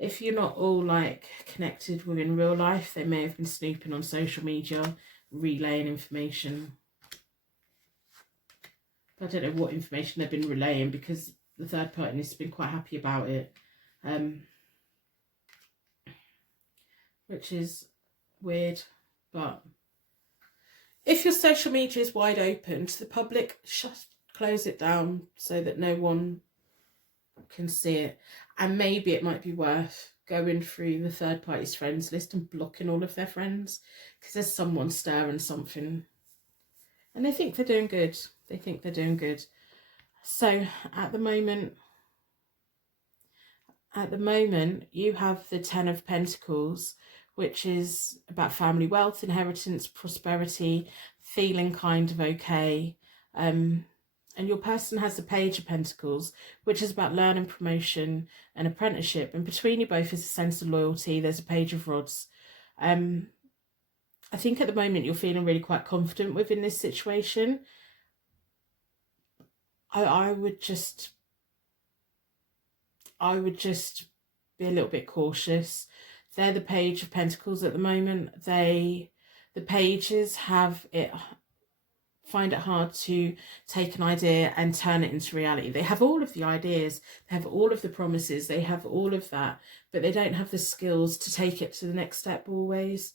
if you're not all like connected within real life, they may have been snooping on social media, relaying information. I don't know what information they've been relaying because the third party has been quite happy about it, which is weird. But if your social media is wide open to the public, close it down so that no one can see it. And maybe it might be worth going through the third party's friends list and blocking all of their friends because there's someone stirring something and they think they're doing good. They think they're doing good. So at the moment you have the Ten of Pentacles, which is about family wealth, inheritance, prosperity, feeling kind of okay. And your person has the Page of Pentacles, which is about learning, promotion and apprenticeship. And between you both is a sense of loyalty. There's a Page of Rods. I think at the moment you're feeling really quite confident within this situation. I would just be a little bit cautious. They're the Page of Pentacles at the moment. The pages find it hard to take an idea and turn it into reality. They have all of the ideas, they have all of the promises, they have all of that, but they don't have the skills to take it to the next step always.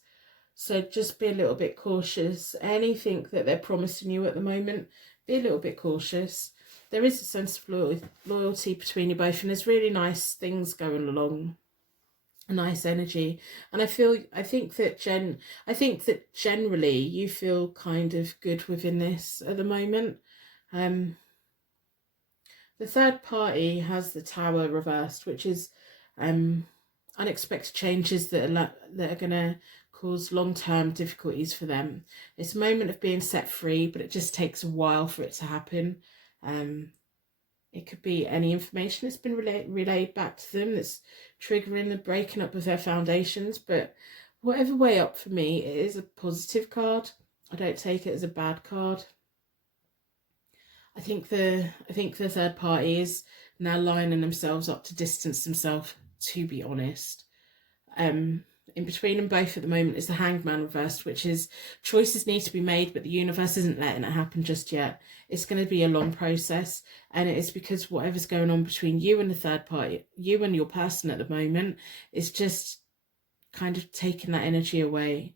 So just be a little bit cautious. Anything that they're promising you at the moment, be a little bit cautious. There is a sense of loyalty between you both, and there's really nice things going along. A nice energy. And I think that generally you feel kind of good within this at the moment. The third party has the Tower reversed, which is unexpected changes that are going to cause long-term difficulties for them. It's a moment of being set free, but it just takes a while for it to happen. It could be any information that's been relayed back to them that's triggering the breaking up of their foundations. But whatever way up for me, it is a positive card. I don't take it as a bad card. I think the third party is now lining themselves up to distance themselves, to be honest. In between them both at the moment is the Hangman reversed, which is choices need to be made, but the universe isn't letting it happen just yet. It's going to be a long process, and it is because whatever's going on between you and the third party, you and your person at the moment, is just kind of taking that energy away.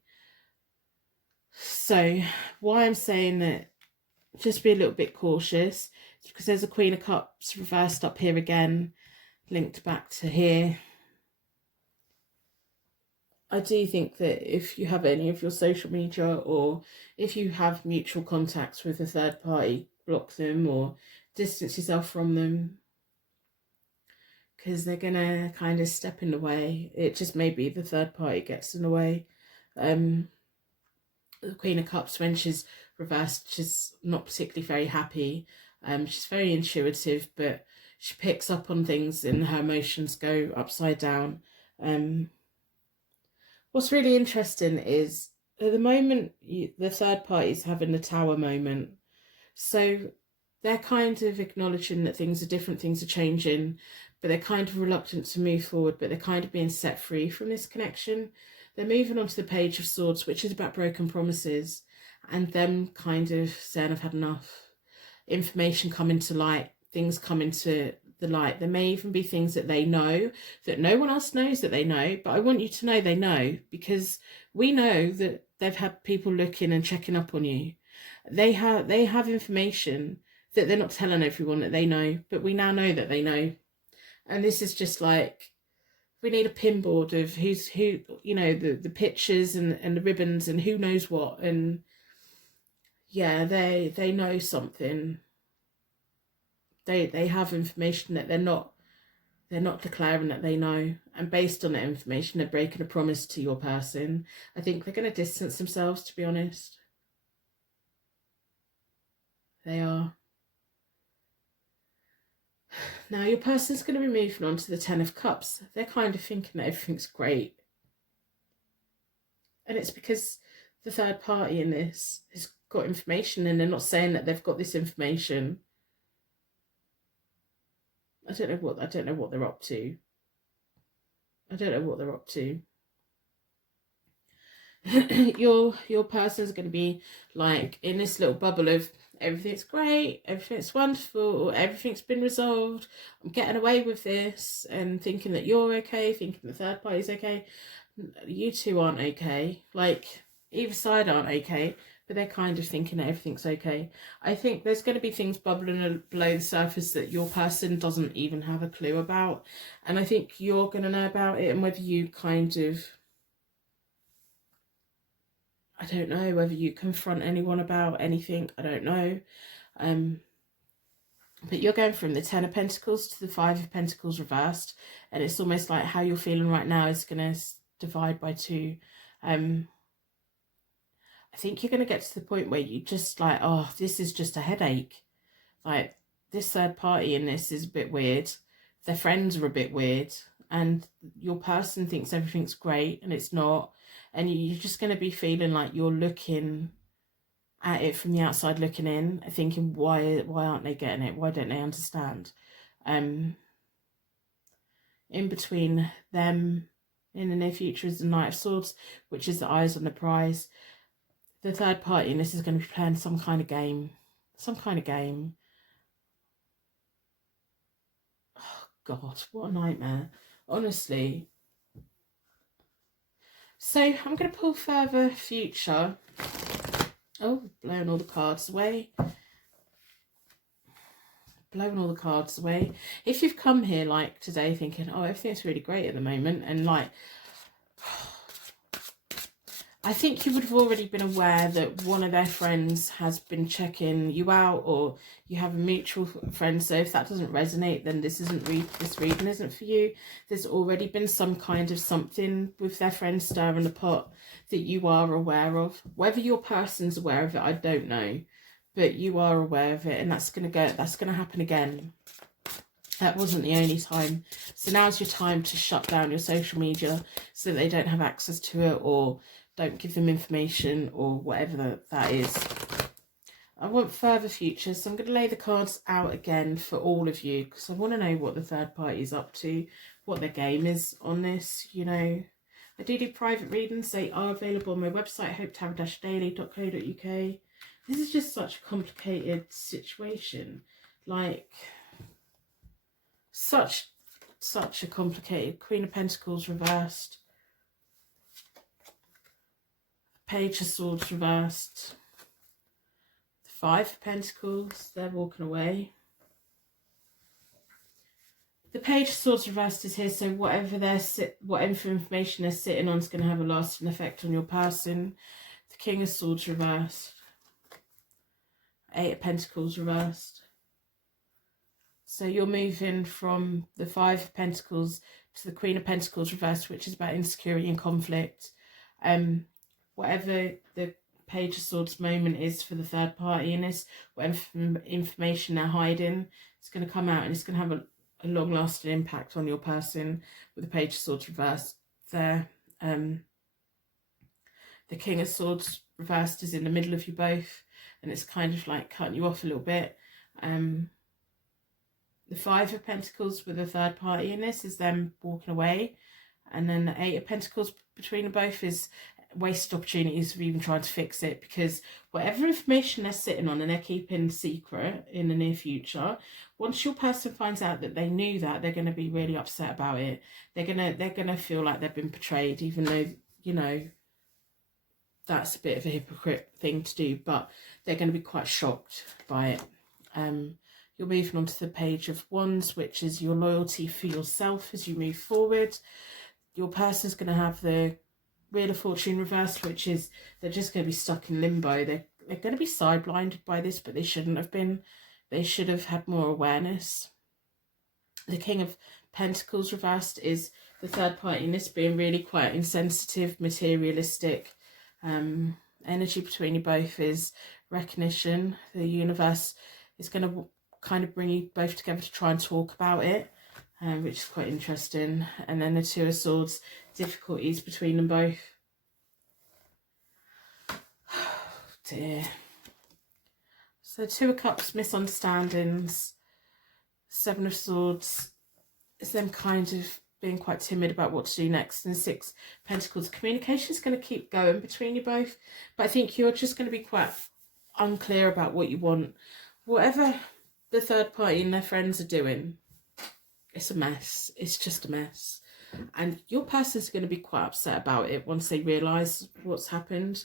So why I'm saying that just be a little bit cautious is because there's a Queen of Cups reversed up here again, linked back to here. I do think that if you have any of your social media, or if you have mutual contacts with a third party, block them or distance yourself from them, because they're going to kind of step in the way. It just may be the third party gets in the way. The Queen of Cups, when she's reversed, she's not particularly very happy. She's very intuitive, but she picks up on things and her emotions go upside down. What's really interesting is at the moment, the third party's having the Tower moment. So they're kind of acknowledging that things are different, things are changing, but they're kind of reluctant to move forward, but they're kind of being set free from this connection. They're moving on to the Page of Swords, which is about broken promises, and them kind of saying, I've had enough. Information coming to light, things coming to the light. There may even be things that they know that no one else knows that they know, but I want you to know they know, because we know that they've had people looking and checking up on you. They have information that they're not telling everyone that they know, but we now know that they know. And this is just like, we need a pinboard of who's who, you know, the pictures and the ribbons and who knows what. And yeah, they know something. They have information that they're not declaring that they know, and based on that information they're breaking a promise to your person. I think they're going to distance themselves, to be honest. They are. Now your person's going to be moving on to the Ten of Cups. They're kind of thinking that everything's great, and it's because the third party in this has got information, and they're not saying that they've got this information. I don't know what they're up to. I don't know what they're up to. Your person's going to be like in this little bubble of everything's great, everything's wonderful, everything's been resolved, I'm getting away with this, and thinking that you're okay, thinking the third party's okay. You two aren't okay. Like, either side aren't okay, but they're kind of thinking that everything's okay. I think there's going to be things bubbling below the surface that your person doesn't even have a clue about, and I think you're going to know about it. And whether you kind of, I don't know, whether you confront anyone about anything, I don't know. But you're going from the Ten of Pentacles to the Five of Pentacles reversed, and it's almost like how you're feeling right now is going to divide by two. I think you're going to get to the point where you just like, oh, this is just a headache. Like, this third party in this is a bit weird. Their friends are a bit weird. And your person thinks everything's great and it's not. And you're just going to be feeling like you're looking at it from the outside looking in, thinking, why aren't they getting it? Why don't they understand? In between them in the near future is the Knight of Swords, which is the eyes on the prize. The third party in this is going to be playing some kind of game. Some kind of game. Oh, God, what a nightmare. Honestly. So, I'm going to pull further future. Oh, blowing all the cards away. Blowing all the cards away. If you've come here, like, today thinking, oh, everything's really great at the moment, and, like, I think you would have already been aware that one of their friends has been checking you out, or you have a mutual friend. So if that doesn't resonate, then this reading isn't for you. There's already been some kind of something with their friend stirring the pot that you are aware of. Whether your person's aware of it, I don't know, but you are aware of it, and that's gonna happen again. That wasn't the only time. So now's your time to shut down your social media so that they don't have access to it, or don't give them information, or whatever that is. I want further future, so I'm going to lay the cards out again for all of you, because I want to know what the third party is up to, what their game is on this, you know. I do private readings. They are available on my website, hopetarot-daily.co.uk. This is just such a complicated situation. Like, such a complicated. Queen of Pentacles reversed. Page of Swords reversed. The Five of Pentacles, they're walking away. The Page of Swords reversed is here, so whatever information they're sitting on is going to have a lasting effect on your person. The King of Swords reversed. Eight of Pentacles reversed. So you're moving from the Five of Pentacles to the Queen of Pentacles reversed, which is about insecurity and conflict. Whatever the Page of Swords moment is for the third party in this, whatever information they're hiding, it's going to come out and it's going to have a long-lasting impact on your person with the Page of Swords reversed there. The King of Swords reversed is in the middle of you both, and it's kind of like cutting you off a little bit. The Five of Pentacles with the third party in this is them walking away, and then the Eight of Pentacles between them both is wasted opportunities of even trying to fix it, because whatever information they're sitting on and they're keeping secret in the near future, once your person finds out that they knew that, they're going to be really upset about it. They're gonna feel like they've been betrayed, even though, you know, that's a bit of a hypocrite thing to do, but they're going to be quite shocked by it. You're moving on to the Page of Wands, which is your loyalty for yourself as you move forward. Your person's going to have the Wheel of Fortune reversed, which is they're just going to be stuck in limbo. They're going to be side-blinded by this, but they shouldn't have been. They should have had more awareness. The King of Pentacles reversed is the third party in this being really quite insensitive, materialistic. Energy between you both is recognition. The universe is going to kind of bring you both together to try and talk about it, which is quite interesting. And then the Two of Swords, difficulties between them both. Dear. So Two of Cups, misunderstandings. Seven of Swords is them kind of being quite timid about what to do next. And Six of Pentacles, communication is going to keep going between you both, but I think you're just going to be quite unclear about what you want. Whatever the third party and their friends are doing, it's a mess. It's just a mess. And your person's going to be quite upset about it once they realise what's happened.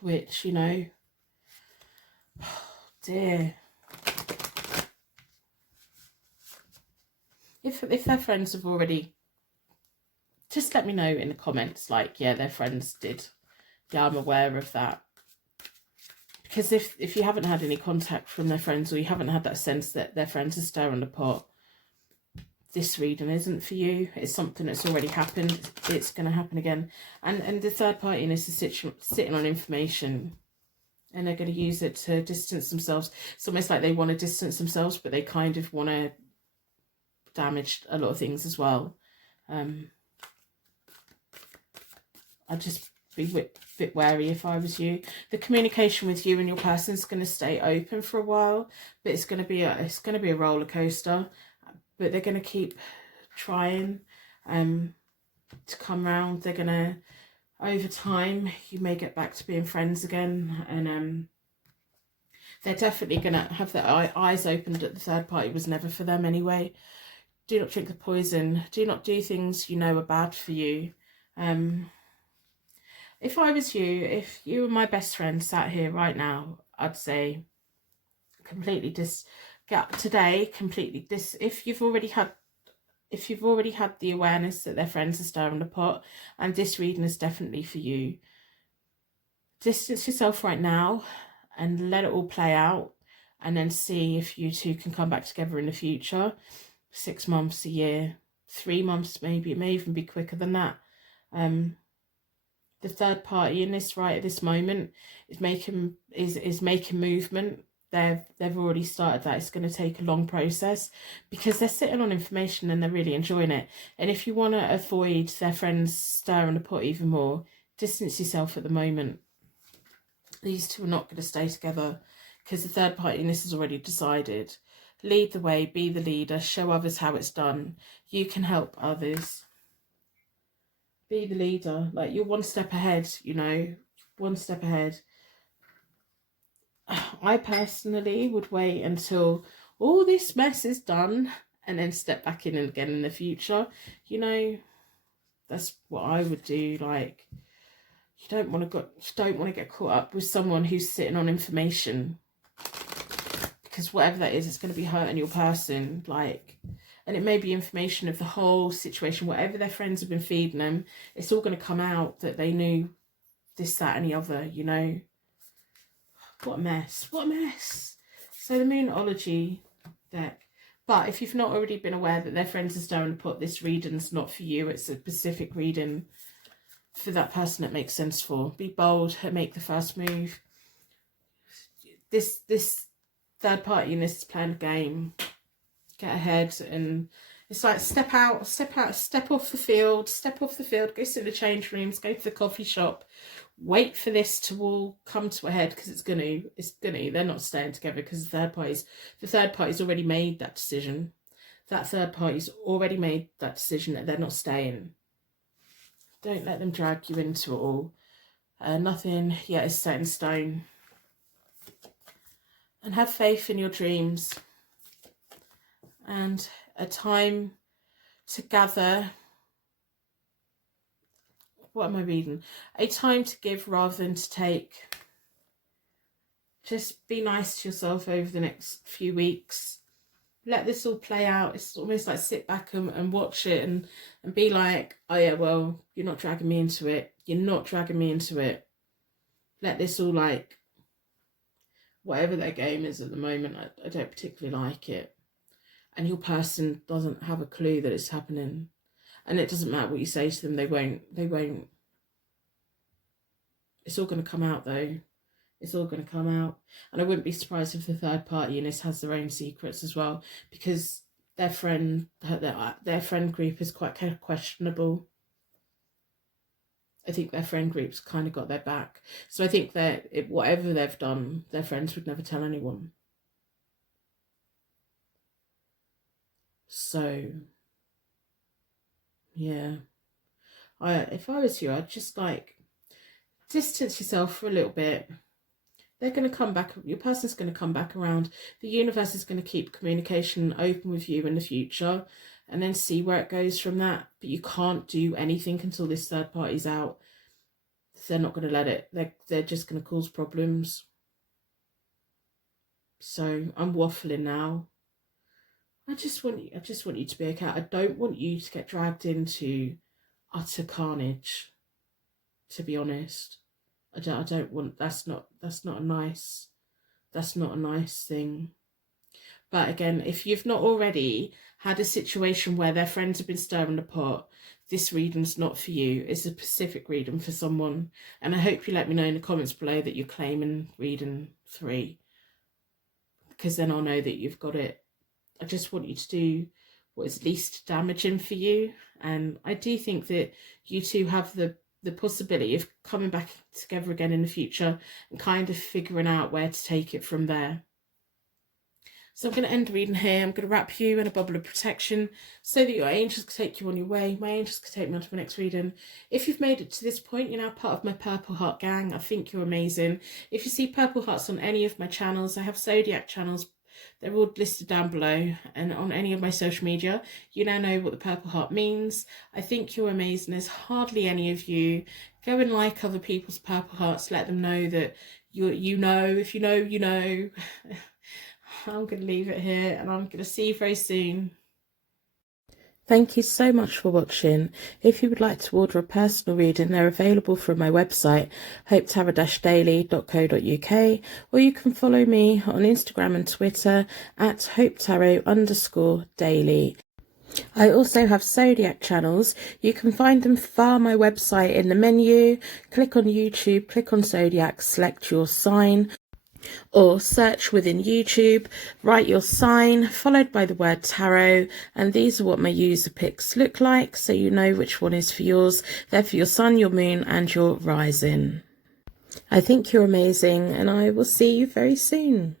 Which, you know, dear. If their friends have already, just let me know in the comments, like, yeah, their friends did. Yeah, I'm aware of that. Because if you haven't had any contact from their friends, or you haven't had that sense that their friends are stirring the pot, this reading isn't for you. It's something that's already happened. It's going to happen again. And the third party in this is sitting on information, and they're going to use it to distance themselves. It's almost like they want to distance themselves, but they kind of want to damage a lot of things as well. I'd just be a bit wary if I was you. The communication with you and your person is going to stay open for a while, but it's going to be a roller coaster. But they're going to keep trying to come round. They're going to, over time, you may get back to being friends again, and they're definitely going to have their eyes opened that the third party was never for them anyway. Do not drink the poison. Do not do things you know are bad for you. If I was you, if you were my best friend sat here right now, I'd say completely if you've already had the awareness that their friends are stirring the pot, and this reading is definitely for you, distance yourself right now and let it all play out, and then see if you two can come back together in the future. 6 months, a year, 3 months, maybe. It may even be quicker than that. The third party in this right at this moment is making movement. They've already started that. It's going to take a long process because they're sitting on information and they're really enjoying it. And if you want to avoid their friends stirring the pot even more, distance yourself at the moment. These two are not going to stay together because the third party in this has already decided. Lead the way, be the leader, show others how it's done. You can help others. Be the leader. Like, you're one step ahead, you know, one step ahead. I personally would wait until all this mess is done and then step back in again in the future. You know, that's what I would do. Like, you don't want to get caught up with someone who's sitting on information, because whatever that is, it's going to be hurting your person. Like, and it may be information of the whole situation, whatever their friends have been feeding them. It's all going to come out that they knew this, that, and the other. You know. What a mess. What a mess. So the Moonology deck. But if you've not already been aware that their friends are stirring the pot, this reading's not for you. It's a specific reading for that person it makes sense for. Be bold and make the first move. This third party in this is playing a game. Get ahead, and it's like step out, step off the field, go sit in the change rooms, go to the coffee shop. Wait for this to all come to a head, because it's gonna. They're not staying together because the third party's already made that decision. That third party's already made that decision that they're not staying. Don't let them drag you into it all. Nothing yet is set in stone. And have faith in your dreams. And a time to gather. What am I reading? A time to give rather than to take. Just be nice to yourself over the next few weeks. Let this all play out. It's almost like sit back and watch it and be like, oh yeah, well, you're not dragging me into it. You're not dragging me into it. Let this all, like, whatever their game is at the moment, I don't particularly like it. And your person doesn't have a clue that it's happening. And it doesn't matter what you say to them, they won't. It's all going to come out, though. It's all going to come out. And I wouldn't be surprised if the third party in this has their own secrets as well, because their friend group is quite questionable. I think their friend group's kind of got their back. So I think that whatever they've done, their friends would never tell anyone. So, yeah. If I was you, I'd just, like, distance yourself for a little bit. They're going to come back. Your person's going to come back around. The universe is going to keep communication open with you in the future, and then see where it goes from that. But you can't do anything until this third party's out. They're not going to let it. They're just going to cause problems. So I'm waffling now. I just want you to be okay. I don't want you to get dragged into utter carnage, to be honest. I don't want, that's not a nice thing. But again, if you've not already had a situation where their friends have been stirring the pot, this reading's not for you. It's a specific reading for someone. And I hope you let me know in the comments below that you're claiming reading 3, because then I'll know that you've got it. I just want you to do what is least damaging for you. And I do think that you two have the possibility of coming back together again in the future and kind of figuring out where to take it from there. So I'm going to end the reading here. I'm going to wrap you in a bubble of protection so that your angels can take you on your way. My angels can take me on to my next reading. If you've made it to this point, you're now part of my Purple Heart gang. I think you're amazing. If you see Purple Hearts on any of my channels, I have Zodiac channels. They're all listed down below, and on any of my social media, you now know what the Purple Heart means. I think you're amazing. There's hardly any of you. Go and like other people's Purple Hearts. Let them know that you know. If you know, you know. I'm going to leave it here, and I'm going to see you very soon. Thank you so much for watching. If you would like to order a personal reading, they're available from my website, hopetarot-daily.co.uk, or you can follow me on Instagram and Twitter at hopetarot_daily. I also have Zodiac channels. You can find them via my website in the menu. Click on YouTube, click on Zodiac, select your sign, or search within YouTube, write your sign followed by the word tarot, and these are what my user picks look like, so you know which one is for yours. They're for your sun, your moon and your rising. I think you're amazing, and I will see you very soon.